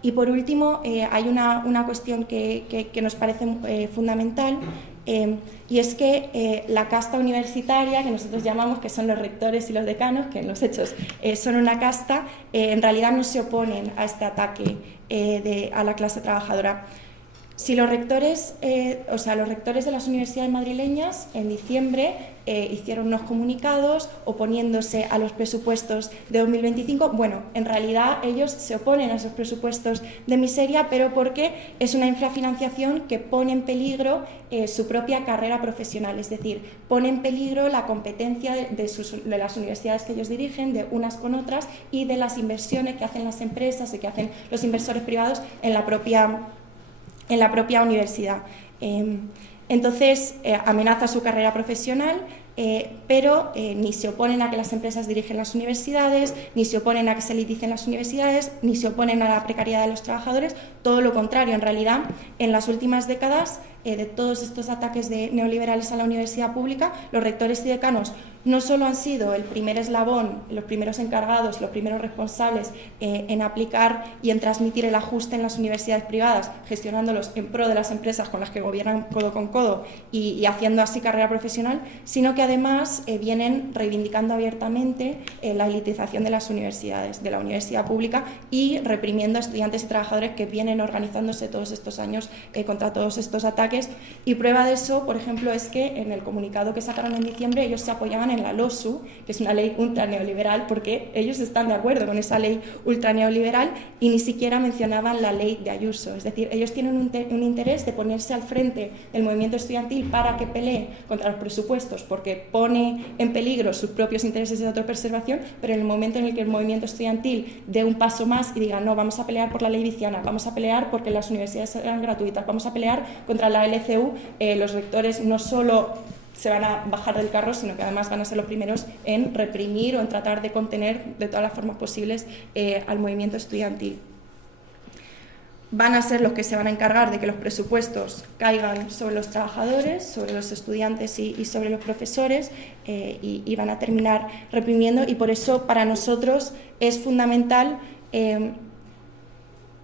Y por último, hay una cuestión que nos parece fundamental, y es que la casta universitaria, que nosotros llamamos, que son los rectores y los decanos, que en los hechos son una casta, en realidad no se oponen a este ataque a la clase trabajadora. Si los rectores, los rectores de las universidades madrileñas en diciembre hicieron unos comunicados oponiéndose a los presupuestos de 2025, bueno, en realidad ellos se oponen a esos presupuestos de miseria, pero porque es una infrafinanciación que pone en peligro su propia carrera profesional, es decir, pone en peligro la competencia de las universidades que ellos dirigen, de unas con otras, y de las inversiones que hacen las empresas y que hacen los inversores privados en la propia universidad. Entonces, amenaza su carrera profesional, pero ni se oponen a que las empresas dirigen las universidades, ni se oponen a que se liticen las universidades, ni se oponen a la precariedad de los trabajadores, todo lo contrario. En realidad, en las últimas décadas, de todos estos ataques neoliberales a la universidad pública, los rectores y decanos no solo han sido el primer eslabón, los primeros encargados, los primeros responsables en aplicar y en transmitir el ajuste en las universidades privadas, gestionándolos en pro de las empresas con las que gobiernan codo con codo y haciendo así carrera profesional, sino que además vienen reivindicando abiertamente la elitización de las universidades, de la universidad pública, y reprimiendo a estudiantes y trabajadores que vienen organizándose todos estos años contra todos estos ataques. Y prueba de eso, por ejemplo, es que en el comunicado que sacaron en diciembre ellos se apoyaban en la LOSU, que es una ley ultra neoliberal, porque ellos están de acuerdo con esa ley ultra neoliberal, y ni siquiera mencionaban la ley de Ayuso. Es decir, ellos tienen un interés de ponerse al frente del movimiento estudiantil para que pelee contra los presupuestos, porque pone en peligro sus propios intereses de autopreservación, pero en el momento en el que el movimiento estudiantil dé un paso más y diga, no, vamos a pelear por la ley Viciana, vamos a pelear porque las universidades sean gratuitas, vamos a pelear contra la LCU, los rectores no solo se van a bajar del carro, sino que además van a ser los primeros en reprimir o en tratar de contener de todas las formas posibles al movimiento estudiantil. Van a ser los que se van a encargar de que los presupuestos caigan sobre los trabajadores, sobre los estudiantes y sobre los profesores, y van a terminar reprimiendo, y por eso para nosotros es fundamental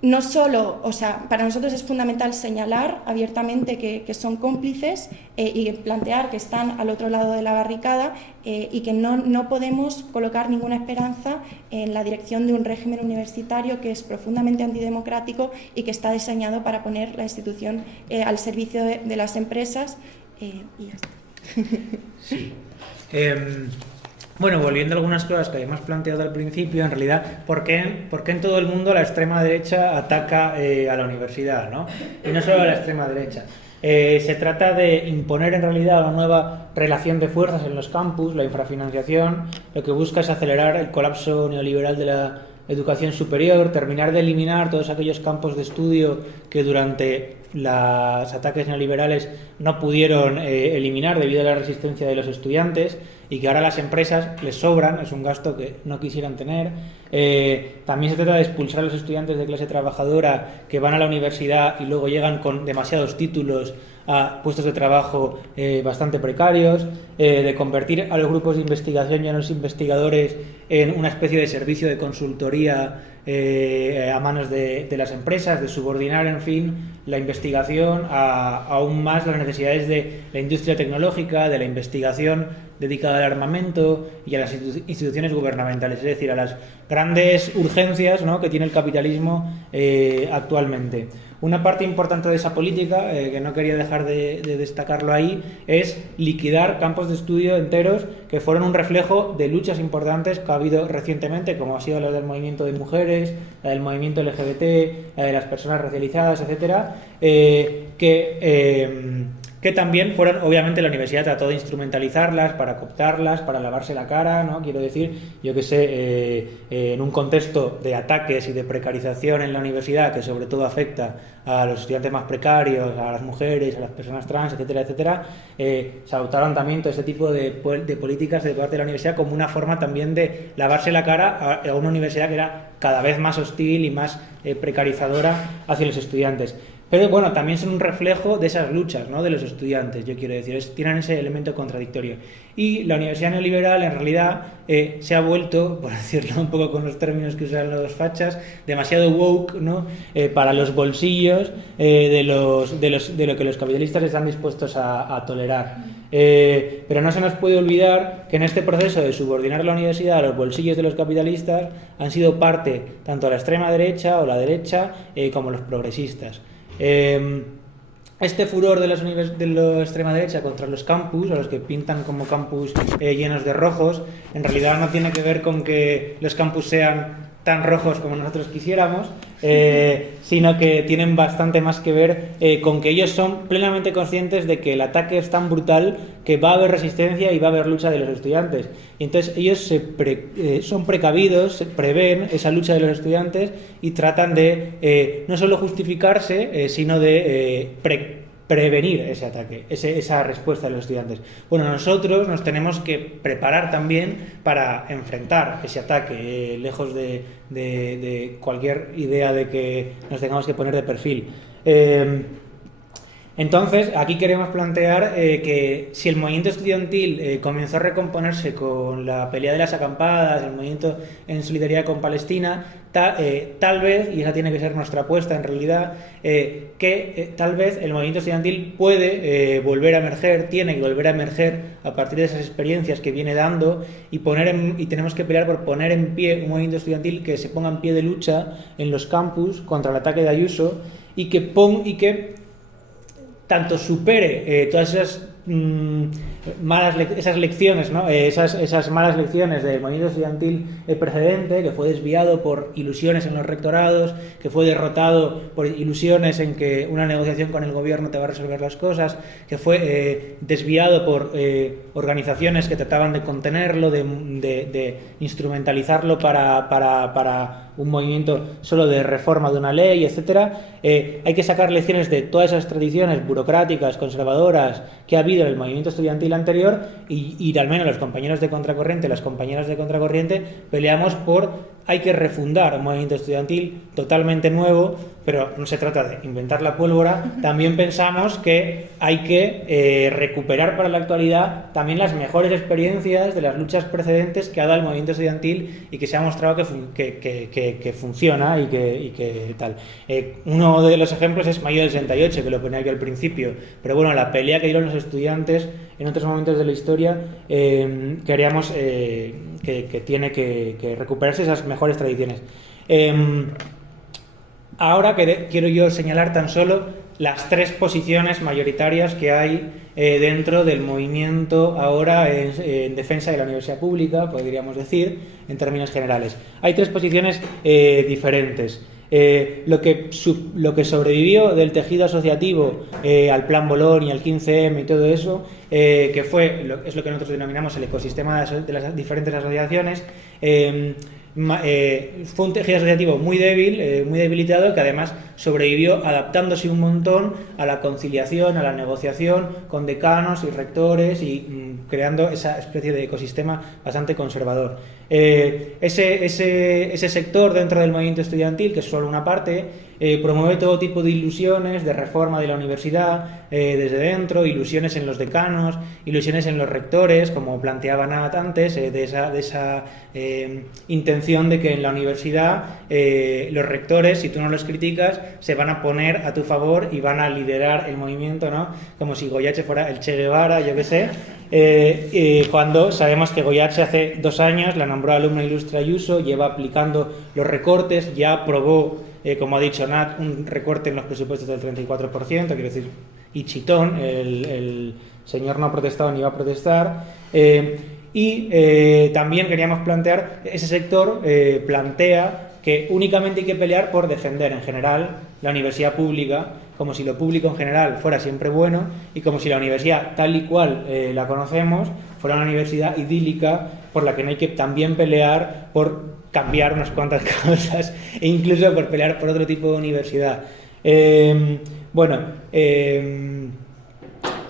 no solo, o sea, para nosotros es fundamental señalar abiertamente que son cómplices y plantear que están al otro lado de la barricada, y que no podemos colocar ninguna esperanza en la dirección de un régimen universitario que es profundamente antidemocrático y que está diseñado para poner la institución al servicio de las empresas. Y ya está. Sí. Bueno, volviendo a algunas cosas que habíamos planteado al principio, en realidad, ¿por qué en todo el mundo la extrema derecha ataca a la universidad, ¿no? Y no solo a la extrema derecha. Se trata de imponer en realidad una nueva relación de fuerzas en los campus, la infrafinanciación. Lo que busca es acelerar el colapso neoliberal de la educación superior, terminar de eliminar todos aquellos campos de estudio que durante los ataques neoliberales no pudieron eliminar debido a la resistencia de los estudiantes, y que ahora las empresas les sobran, es un gasto que no quisieran tener. También se trata de expulsar a los estudiantes de clase trabajadora que van a la universidad y luego llegan con demasiados títulos a puestos de trabajo bastante precarios, de convertir a los grupos de investigación y a los investigadores en una especie de servicio de consultoría a manos de las empresas, de subordinar, en fin, la investigación a aún más las necesidades de la industria tecnológica, de la investigación dedicada al armamento y a las instituciones gubernamentales, es decir, a las grandes urgencias, ¿no?, que tiene el capitalismo actualmente. Una parte importante de esa política, que no quería dejar de destacarlo ahí, es liquidar campos de estudio enteros que fueron un reflejo de luchas importantes que ha habido recientemente, como ha sido la del movimiento de mujeres, la del movimiento LGBT, la de las personas racializadas, etcétera, que también fueron, obviamente la universidad trató de instrumentalizarlas para cooptarlas, para lavarse la cara, ¿no? Quiero decir, yo que sé, en un contexto de ataques y de precarización en la universidad que sobre todo afecta a los estudiantes más precarios, a las mujeres, a las personas trans, etcétera, etcétera, se adoptaron también todo ese tipo de políticas de parte de la universidad como una forma también de lavarse la cara a una universidad que era cada vez más hostil y más precarizadora hacia los estudiantes. Pero bueno, también son un reflejo de esas luchas, ¿no?, de los estudiantes, yo quiero decir, tienen ese elemento contradictorio. Y la universidad neoliberal en realidad se ha vuelto, por decirlo un poco con los términos que usan los fachas, demasiado woke, ¿no?, para los bolsillos de lo que los capitalistas están dispuestos a tolerar. Pero no se nos puede olvidar que en este proceso de subordinar la universidad a los bolsillos de los capitalistas han sido parte tanto la extrema derecha o la derecha como los progresistas. Este furor de la extrema derecha contra los campus, a los que pintan como campus llenos de rojos, en realidad no tiene que ver con que los campus sean tan rojos como nosotros quisiéramos, sino que tienen bastante más que ver con que ellos son plenamente conscientes de que el ataque es tan brutal que va a haber resistencia y va a haber lucha de los estudiantes. Y entonces ellos son precavidos, prevén esa lucha de los estudiantes y tratan de no solo justificarse, sino de prevenir ese ataque, esa respuesta de los estudiantes. Bueno, nosotros nos tenemos que preparar también para enfrentar ese ataque, lejos de cualquier idea de que nos tengamos que poner de perfil. Entonces, aquí queremos plantear que si el movimiento estudiantil comenzó a recomponerse con la pelea de las acampadas, el movimiento en solidaridad con Palestina, tal vez, y esa tiene que ser nuestra apuesta en realidad, tal vez el movimiento estudiantil puede volver a emerger, tiene que volver a emerger a partir de esas experiencias que viene dando y tenemos que pelear por poner en pie un movimiento estudiantil que se ponga en pie de lucha en los campus contra el ataque de Ayuso y que tanto supere todas esas esas lecciones, ¿no? esas malas lecciones del movimiento estudiantil precedente, que fue desviado por ilusiones en los rectorados, que fue derrotado por ilusiones en que una negociación con el gobierno te va a resolver las cosas, que fue desviado por organizaciones que trataban de contenerlo, de instrumentalizarlo para un movimiento solo de reforma de una ley, etcétera. Hay que sacar lecciones de todas esas tradiciones burocráticas, conservadoras que ha habido en el movimiento estudiantil anterior y al menos los compañeros de contracorriente, las compañeras de contracorriente, peleamos hay que refundar un movimiento estudiantil totalmente nuevo, pero no se trata de inventar la pólvora. También pensamos que hay que recuperar para la actualidad también las mejores experiencias de las luchas precedentes que ha dado el movimiento estudiantil y que se ha mostrado que funciona y que tal. Uno de los ejemplos es Mayo del 68, que lo ponía yo al principio, pero bueno, la pelea que dieron los estudiantes en otros momentos de la historia, queríamos que tiene que recuperarse esas mejores tradiciones. Ahora quiero yo señalar tan solo las tres posiciones mayoritarias que hay dentro del movimiento ahora en defensa de la universidad pública, podríamos decir, en términos generales. Hay tres posiciones diferentes. Lo que sobrevivió del tejido asociativo al Plan Bolonia, al 15M y todo eso, que es lo que nosotros denominamos el ecosistema de las diferentes asociaciones, fue un tejido asociativo muy débil, muy debilitado, que además sobrevivió adaptándose un montón a la conciliación, a la negociación con decanos y rectores y creando esa especie de ecosistema bastante conservador. Ese sector dentro del movimiento estudiantil, que es solo una parte, promueve todo tipo de ilusiones de reforma de la universidad desde dentro, ilusiones en los decanos, ilusiones en los rectores, como planteaba Nat antes, de esa intención de que en la universidad los rectores, si tú no los criticas, se van a poner a tu favor y van a liderar el movimiento, ¿no? Como si Goyeatche fuera el Che Guevara, yo qué sé. Cuando sabemos que Goyeatche hace 2 años la nombró alumna ilustre Ayuso, lleva aplicando los recortes, ya aprobó, como ha dicho Nat, un recorte en los presupuestos del 34%, quiero decir, y chitón, el señor no ha protestado ni va a protestar. También queríamos plantear, ese sector plantea que únicamente hay que pelear por defender en general la universidad pública, como si lo público en general fuera siempre bueno y como si la universidad tal y cual la conocemos fuera una universidad idílica por la que no hay que también pelear por cambiar unas cuantas cosas e incluso por pelear por otro tipo de universidad.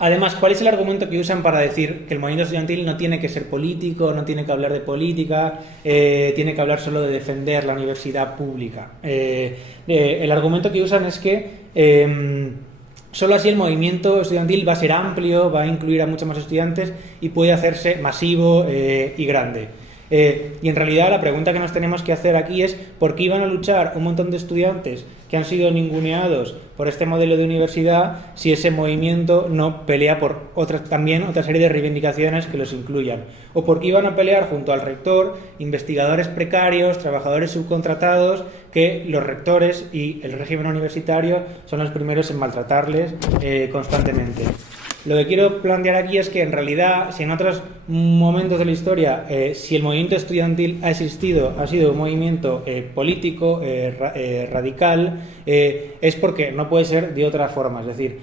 Además, ¿cuál es el argumento que usan para decir que el movimiento estudiantil no tiene que ser político, no tiene que hablar de política, tiene que hablar solo de defender la universidad pública? El argumento que usan es que solo así el movimiento estudiantil va a ser amplio, va a incluir a muchos más estudiantes y puede hacerse masivo y grande. Y en realidad la pregunta que nos tenemos que hacer aquí es ¿por qué iban a luchar un montón de estudiantes que han sido ninguneados por este modelo de universidad si ese movimiento no pelea por también otra serie de reivindicaciones que los incluyan? ¿O por qué iban a pelear junto al rector investigadores precarios, trabajadores subcontratados, que los rectores y el régimen universitario son los primeros en maltratarles constantemente? Lo que quiero plantear aquí es que en realidad, si en otros momentos de la historia, si el movimiento estudiantil ha existido, ha sido un movimiento político, radical, es porque no puede ser de otra forma. Es decir,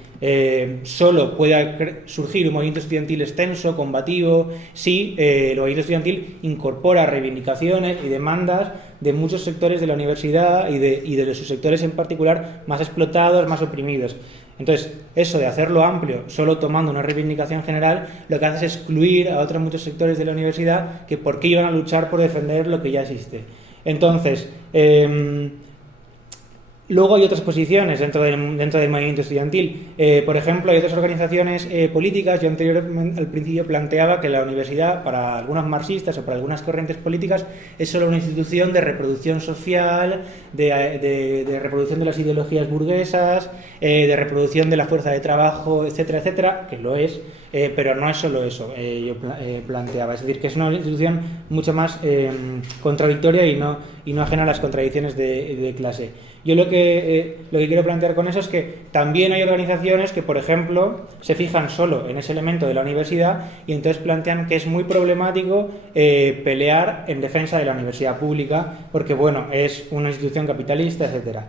solo puede surgir un movimiento estudiantil extenso, combativo, si el movimiento estudiantil incorpora reivindicaciones y demandas de muchos sectores de la universidad y de los subsectores en particular más explotados, más oprimidos. Entonces, eso de hacerlo amplio, solo tomando una reivindicación general, lo que hace es excluir a otros muchos sectores de la universidad que por qué iban a luchar por defender lo que ya existe. Entonces, luego hay otras posiciones dentro del movimiento estudiantil. Por ejemplo, hay otras organizaciones políticas. Yo al principio planteaba que la universidad, para algunos marxistas o para algunas corrientes políticas, es solo una institución de reproducción social, de reproducción de las ideologías burguesas, de reproducción de la fuerza de trabajo, etcétera, etcétera, que lo es, pero no es solo eso, yo planteaba. Es decir, que es una institución mucho más contradictoria y no ajena a las contradicciones de clase. Yo lo que quiero plantear con eso es que también hay organizaciones que, por ejemplo, se fijan solo en ese elemento de la universidad y entonces plantean que es muy problemático pelear en defensa de la universidad pública porque, bueno, es una institución capitalista, etcétera.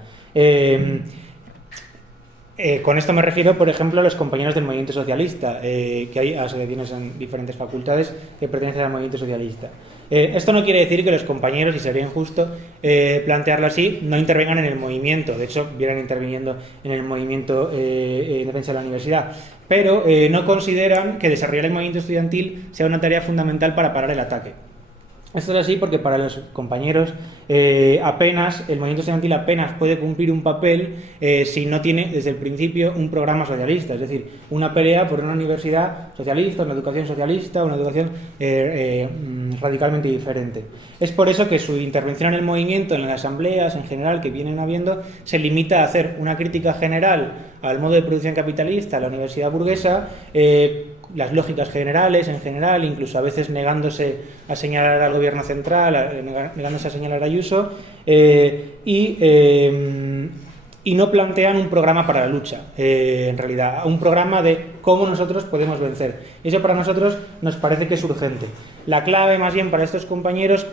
Con esto me refiero, por ejemplo, a los compañeros del movimiento socialista, que hay asociaciones en diferentes facultades que pertenecen al movimiento socialista. Esto no quiere decir que los compañeros, y sería injusto plantearlo así, no intervengan en el movimiento. De hecho, vienen interviniendo en el movimiento en defensa de la universidad. Pero no consideran que desarrollar el movimiento estudiantil sea una tarea fundamental para parar el ataque. Esto es así porque para los compañeros el movimiento estudiantil apenas puede cumplir un papel si no tiene desde el principio un programa socialista, es decir, una pelea por una universidad socialista, una educación socialista, una educación radicalmente diferente. Es por eso que su intervención en el movimiento, en las asambleas en general que vienen habiendo, se limita a hacer una crítica general al modo de producción capitalista, a la universidad burguesa, las lógicas generales en general, incluso a veces negándose a señalar al gobierno central, negándose a señalar a Ayuso, y no plantean un programa para la lucha, en realidad, un programa de cómo nosotros podemos vencer. Y eso para nosotros nos parece que es urgente. La clave, más bien, para estos compañeros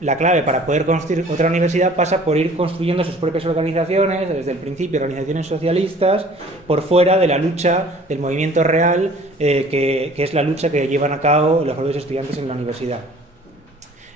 la clave para poder construir otra universidad pasa por ir construyendo sus propias organizaciones, desde el principio organizaciones socialistas, por fuera de la lucha del movimiento real, que es la lucha que llevan a cabo los propios estudiantes en la universidad.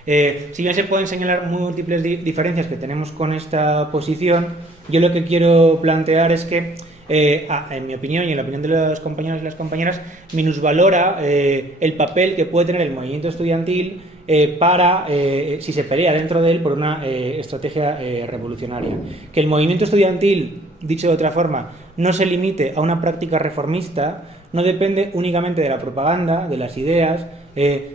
Si bien se pueden señalar múltiples diferencias que tenemos con esta posición, yo lo que quiero plantear es que, en mi opinión y en la opinión de los compañeros y las compañeras, minusvalora el papel que puede tener el movimiento estudiantil si se pelea dentro de él por una estrategia revolucionaria. Que el movimiento estudiantil, dicho de otra forma, no se limite a una práctica reformista, no depende únicamente de la propaganda, de las ideas,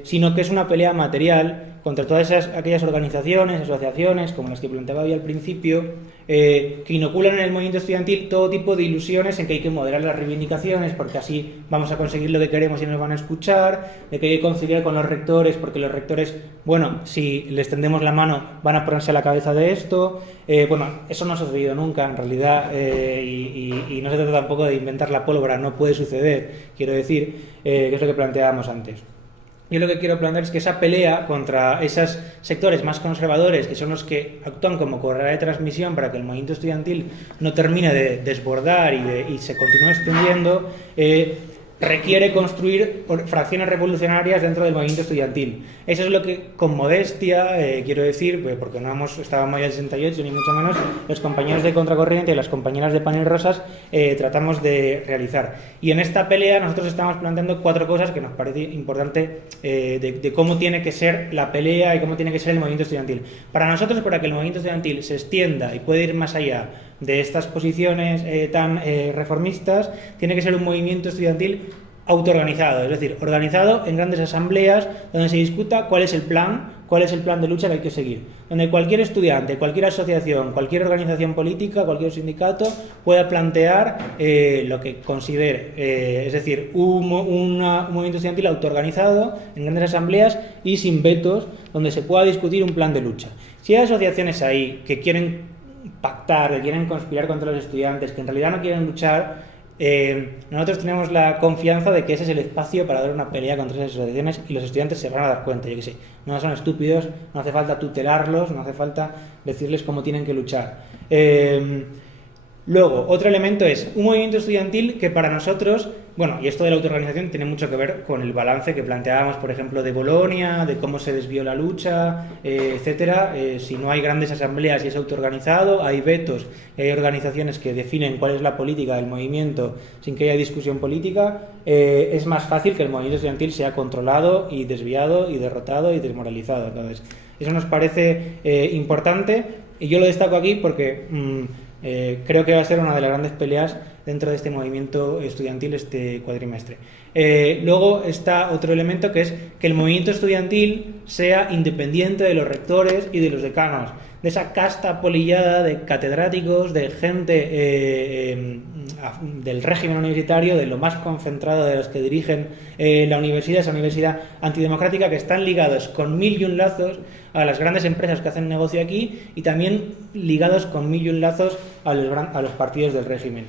sino que es una pelea material contra todas aquellas organizaciones, asociaciones, como las que planteaba yo al principio, que inoculan en el movimiento estudiantil todo tipo de ilusiones en que hay que moderar las reivindicaciones porque así vamos a conseguir lo que queremos y nos van a escuchar, de que hay que conciliar con los rectores porque los rectores, bueno, si les tendemos la mano van a ponerse a la cabeza de esto. Bueno, eso no ha sucedido nunca en realidad, y no se trata tampoco de inventar la pólvora, no puede suceder, quiero decir, que es lo que planteábamos antes. Yo lo que quiero plantear es que esa pelea contra esos sectores más conservadores, que son los que actúan como correa de transmisión para que el movimiento estudiantil no termine de desbordar y se continúe extendiendo, requiere construir fracciones revolucionarias dentro del movimiento estudiantil. Eso es lo que, con modestia, quiero decir, porque no hemos estado en mayo del 68, ni mucho menos, los compañeros de Contracorriente y las compañeras de Panel Rosas tratamos de realizar. Y en esta pelea nosotros estamos planteando 4 cosas que nos parece importante de cómo tiene que ser la pelea y cómo tiene que ser el movimiento estudiantil. Para nosotros, para que el movimiento estudiantil se extienda y pueda ir más allá de estas posiciones tan reformistas, tiene que ser un movimiento estudiantil autoorganizado, es decir, organizado en grandes asambleas donde se discuta cuál es el plan de lucha que hay que seguir, donde cualquier estudiante, cualquier asociación, cualquier organización política, cualquier sindicato pueda plantear lo que considere, es decir, un movimiento estudiantil autoorganizado en grandes asambleas y sin vetos, donde se pueda discutir un plan de lucha. Si hay asociaciones ahí que quieren pactar, que quieren conspirar contra los estudiantes, que en realidad no quieren luchar, nosotros tenemos la confianza de que ese es el espacio para dar una pelea contra esas asociaciones y los estudiantes se van a dar cuenta. Yo que sé, no son estúpidos, no hace falta tutelarlos, no hace falta decirles cómo tienen que luchar. Luego, otro elemento es un movimiento estudiantil que para nosotros bueno, y esto de la autoorganización tiene mucho que ver con el balance que planteábamos, por ejemplo, de Bolonia, de cómo se desvió la lucha, etcétera. Si no hay grandes asambleas y es autoorganizado, hay vetos, hay organizaciones que definen cuál es la política del movimiento sin que haya discusión política, es más fácil que el movimiento estudiantil sea controlado y desviado y derrotado y desmoralizado. Entonces, eso nos parece importante, y yo lo destaco aquí porque creo que va a ser una de las grandes peleas dentro de este movimiento estudiantil este cuatrimestre. Luego está otro elemento, que es que el movimiento estudiantil sea independiente de los rectores y de los decanos, de esa casta apolillada de catedráticos, de gente del régimen universitario, de lo más concentrado de los que dirigen la universidad, esa universidad antidemocrática, que están ligados con mil y un lazos a las grandes empresas que hacen negocio aquí, y también ligados con mil y un lazos a los partidos del régimen.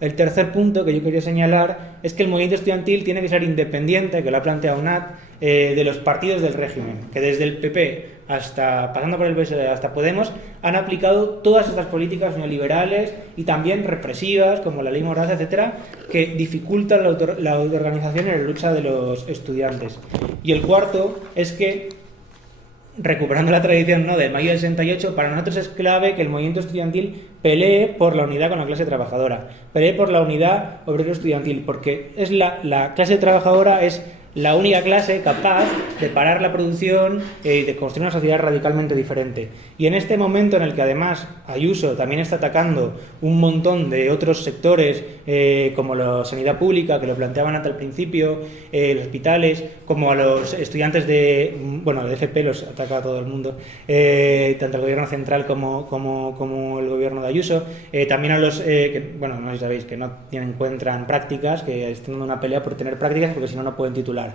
El tercer punto que yo quería señalar es que el movimiento estudiantil tiene que ser independiente, que lo ha planteado Nat, de los partidos del régimen, que desde el PP hasta, pasando por el PSOE hasta Podemos, han aplicado todas estas políticas neoliberales y también represivas, como la ley Mordaza, etcétera, que dificultan la autoorganización y la lucha de los estudiantes. Y el cuarto es que, recuperando la tradición, ¿no?, del mayo del 68, para nosotros es clave que el movimiento estudiantil pelee por la unidad con la clase trabajadora, pelee por la unidad obrero-estudiantil, porque es la clase trabajadora es la única clase capaz de parar la producción y de construir una sociedad radicalmente diferente. Y en este momento en el que además Ayuso también está atacando un montón de otros sectores, como la sanidad pública, que lo planteaban hasta el principio, los hospitales, como a los estudiantes de FP, los ataca a todo el mundo, tanto el gobierno central como el gobierno de Ayuso, también a los, no sé si sabéis, que no encuentran prácticas, que están dando una pelea por tener prácticas, porque si no, no pueden titular.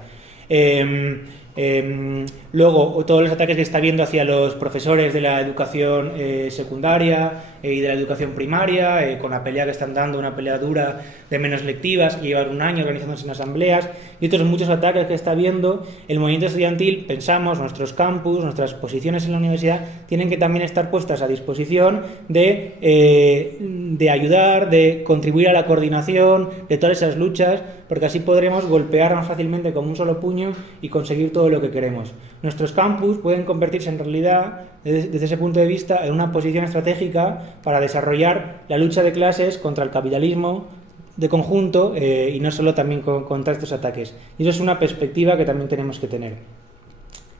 Luego, todos los ataques que está habiendo hacia los profesores de la educación secundaria y de la educación primaria, con la pelea que están dando, una pelea dura de menos lectivas, que llevan un año organizándose en asambleas, y otros muchos ataques que está habiendo. El movimiento estudiantil, pensamos, nuestros campus, nuestras posiciones en la universidad, tienen que también estar puestas a disposición de ayudar, de contribuir a la coordinación de todas esas luchas, porque así podremos golpear más fácilmente con un solo puño y conseguir todo lo que queremos. Nuestros campus pueden convertirse en realidad, desde ese punto de vista, en una posición estratégica para desarrollar la lucha de clases contra el capitalismo de conjunto, y no solo también contra estos ataques. Y eso es una perspectiva que también tenemos que tener.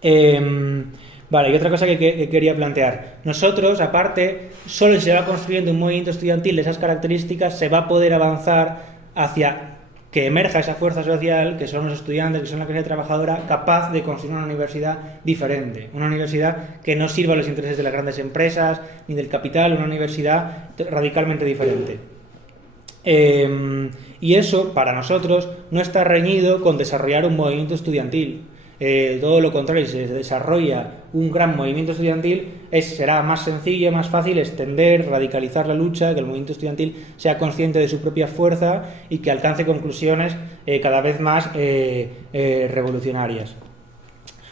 Y otra cosa que quería plantear. Nosotros, aparte, solo si se va construyendo un movimiento estudiantil de esas características, se va a poder avanzar hacia que emerja esa fuerza social, que son los estudiantes, que son la clase trabajadora, capaz de construir una universidad diferente, una universidad que no sirva a los intereses de las grandes empresas ni del capital, una universidad radicalmente diferente. Y eso, para nosotros, no está reñido con desarrollar un movimiento estudiantil. Todo lo contrario, si se desarrolla un gran movimiento estudiantil, será más sencillo, más fácil extender, radicalizar la lucha, que el movimiento estudiantil sea consciente de su propia fuerza y que alcance conclusiones cada vez más revolucionarias.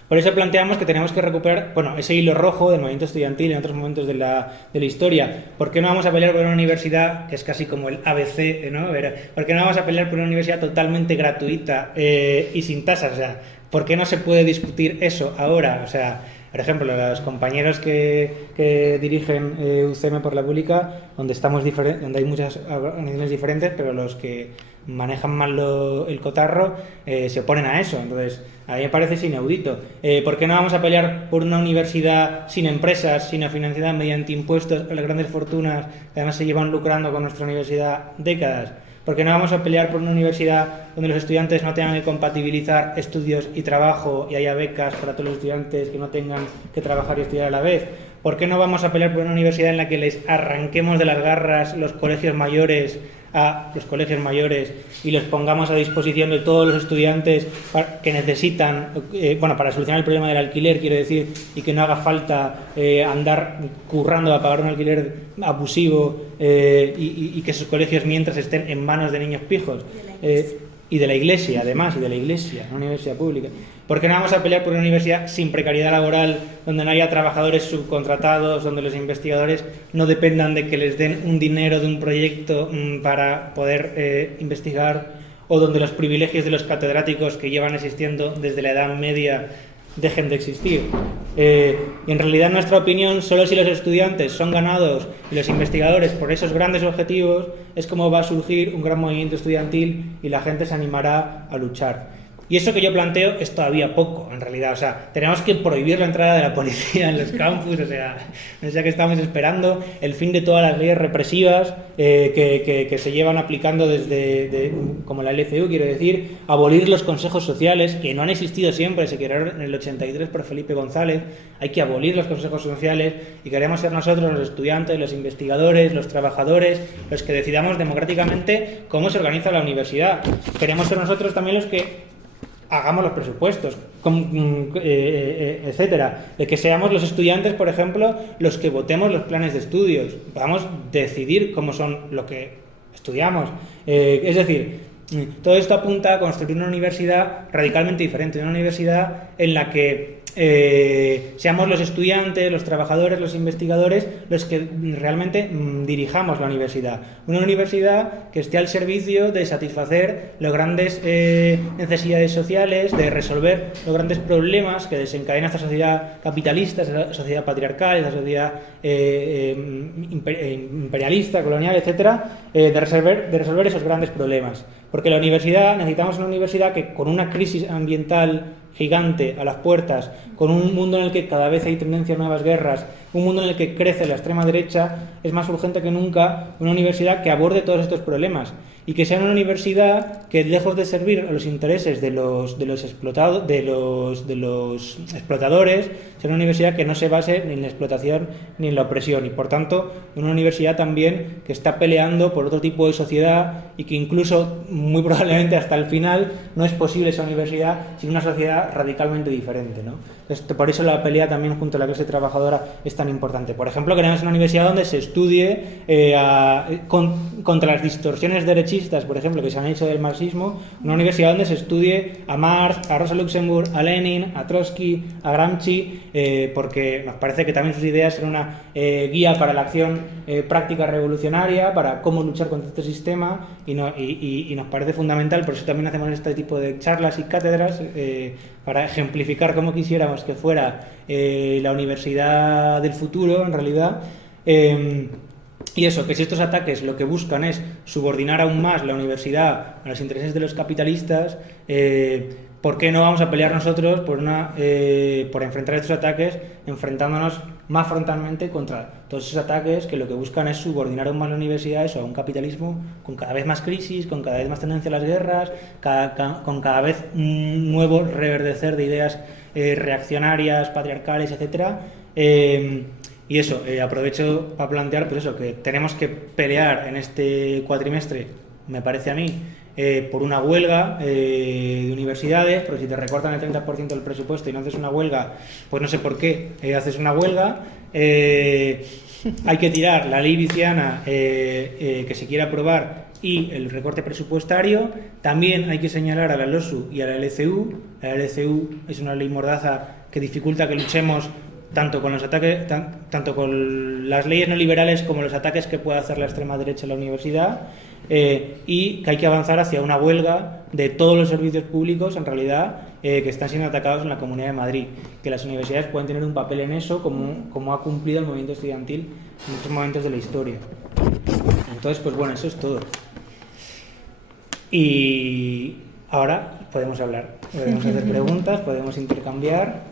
Por eso planteamos que tenemos que recuperar ese hilo rojo del movimiento estudiantil en otros momentos de la historia. ¿Por qué no vamos a pelear por una universidad que es casi como el ABC, ¿no? ¿Por qué no vamos a pelear por una universidad totalmente gratuita y sin tasas? O sea, ¿por qué no se puede discutir eso ahora? O sea, por ejemplo, los compañeros que dirigen UCM por la pública, donde hay muchas organizaciones diferentes, pero los que manejan mal el cotarro se oponen a eso. Entonces, a mí me parece inaudito. ¿Por qué no vamos a pelear por una universidad sin empresas, sino financiada mediante impuestos a las grandes fortunas que además se llevan lucrando con nuestra universidad décadas? ¿Por qué no vamos a pelear por una universidad donde los estudiantes no tengan que compatibilizar estudios y trabajo y haya becas para todos los estudiantes que no tengan que trabajar y estudiar a la vez? ¿Por qué no vamos a pelear por una universidad en la que les arranquemos de las garras los colegios mayores y los pongamos a disposición de todos los estudiantes que necesitan, para solucionar el problema del alquiler, quiero decir, y que no haga falta andar currando a pagar un alquiler abusivo y que esos colegios mientras estén en manos de niños pijos? Y de la Iglesia, además, una universidad pública. ¿Por qué no vamos a pelear por una universidad sin precariedad laboral, donde no haya trabajadores subcontratados, donde los investigadores no dependan de que les den un dinero de un proyecto para poder investigar? o donde los privilegios de los catedráticos que llevan existiendo desde la Edad Media dejen de existir. Y en realidad, en nuestra opinión, solo si los estudiantes son ganados y los investigadores por esos grandes objetivos es como va a surgir un gran movimiento estudiantil y la gente se animará a luchar. Y eso que yo planteo es todavía poco, en realidad. O sea, tenemos que prohibir la entrada de la policía en los campus, o sea, no sé qué estamos esperando, el fin de todas las leyes represivas que se llevan aplicando como la LCU, quiero decir, abolir los consejos sociales, que no han existido siempre, se crearon en el 83 por Felipe González. Hay que abolir los consejos sociales y queremos ser nosotros, los estudiantes, los investigadores, los trabajadores, los que decidamos democráticamente cómo se organiza la universidad. Queremos ser nosotros también los que hagamos los presupuestos, etcétera, de que seamos los estudiantes, por ejemplo, los que votemos los planes de estudios, podamos decidir cómo son lo que estudiamos. Es decir, todo esto apunta a construir una universidad radicalmente diferente, una universidad en la que seamos los estudiantes, los trabajadores, los investigadores los que realmente dirijamos la universidad. Una universidad que esté al servicio de satisfacer las grandes necesidades sociales, de resolver los grandes problemas que desencadena esta sociedad capitalista, esta sociedad patriarcal, esta sociedad imperialista, colonial, etcétera, de resolver esos grandes problemas. Porque necesitamos una universidad que, con una crisis ambiental gigante a las puertas, con un mundo en el que cada vez hay tendencia a nuevas guerras, un mundo en el que crece la extrema derecha, es más urgente que nunca una universidad que aborde todos estos problemas y que sea una universidad que, lejos de servir a los intereses de los explotadores, sea una universidad que no se base ni en la explotación ni en la opresión, y por tanto una universidad también que está peleando por otro tipo de sociedad y que incluso, muy probablemente hasta el final, no es posible esa universidad sin una sociedad radicalmente diferente, ¿no? Entonces, por eso la pelea también junto a la clase trabajadora es tan importante. Por ejemplo, queremos una universidad donde se estudie contra las distorsiones derechistas, por ejemplo, que se han hecho del marxismo, una universidad donde se estudie a Marx, a Rosa Luxemburg, a Lenin, a Trotsky, a Gramsci, porque nos parece que también sus ideas son una guía para la acción práctica revolucionaria, para cómo luchar contra este sistema, y nos parece fundamental. Por eso también hacemos este tipo de charlas y cátedras, para ejemplificar cómo quisiéramos que fuera la universidad del futuro, en realidad. Y eso, que si estos ataques lo que buscan es subordinar aún más la universidad a los intereses de los capitalistas, ¿por qué no vamos a pelear nosotros por enfrentar estos ataques, enfrentándonos más frontalmente contra todos esos ataques que lo que buscan es subordinar aún más la universidad a un capitalismo con cada vez más crisis, con cada vez más tendencia a las guerras, con cada vez un nuevo reverdecer de ideas reaccionarias, patriarcales, etcétera? Y eso, aprovecho para plantear pues eso, que tenemos que pelear en este cuatrimestre, me parece a mí, por una huelga de universidades, porque si te recortan el 30% del presupuesto y no haces una huelga, pues no sé por qué haces una huelga. Hay que tirar la ley viciana que se quiere aprobar y el recorte presupuestario. También hay que señalar a la LOSU y a la LCU. La LCU es una ley mordaza que dificulta que luchemos tanto con los ataques, tanto con las leyes neoliberales como los ataques que puede hacer la extrema derecha en la universidad, y que hay que avanzar hacia una huelga de todos los servicios públicos, en realidad, que están siendo atacados en la Comunidad de Madrid, que las universidades pueden tener un papel en eso, como ha cumplido el movimiento estudiantil en muchos momentos de la historia. Entonces, pues bueno, eso es todo. Y ahora podemos hablar, podemos hacer preguntas, podemos intercambiar.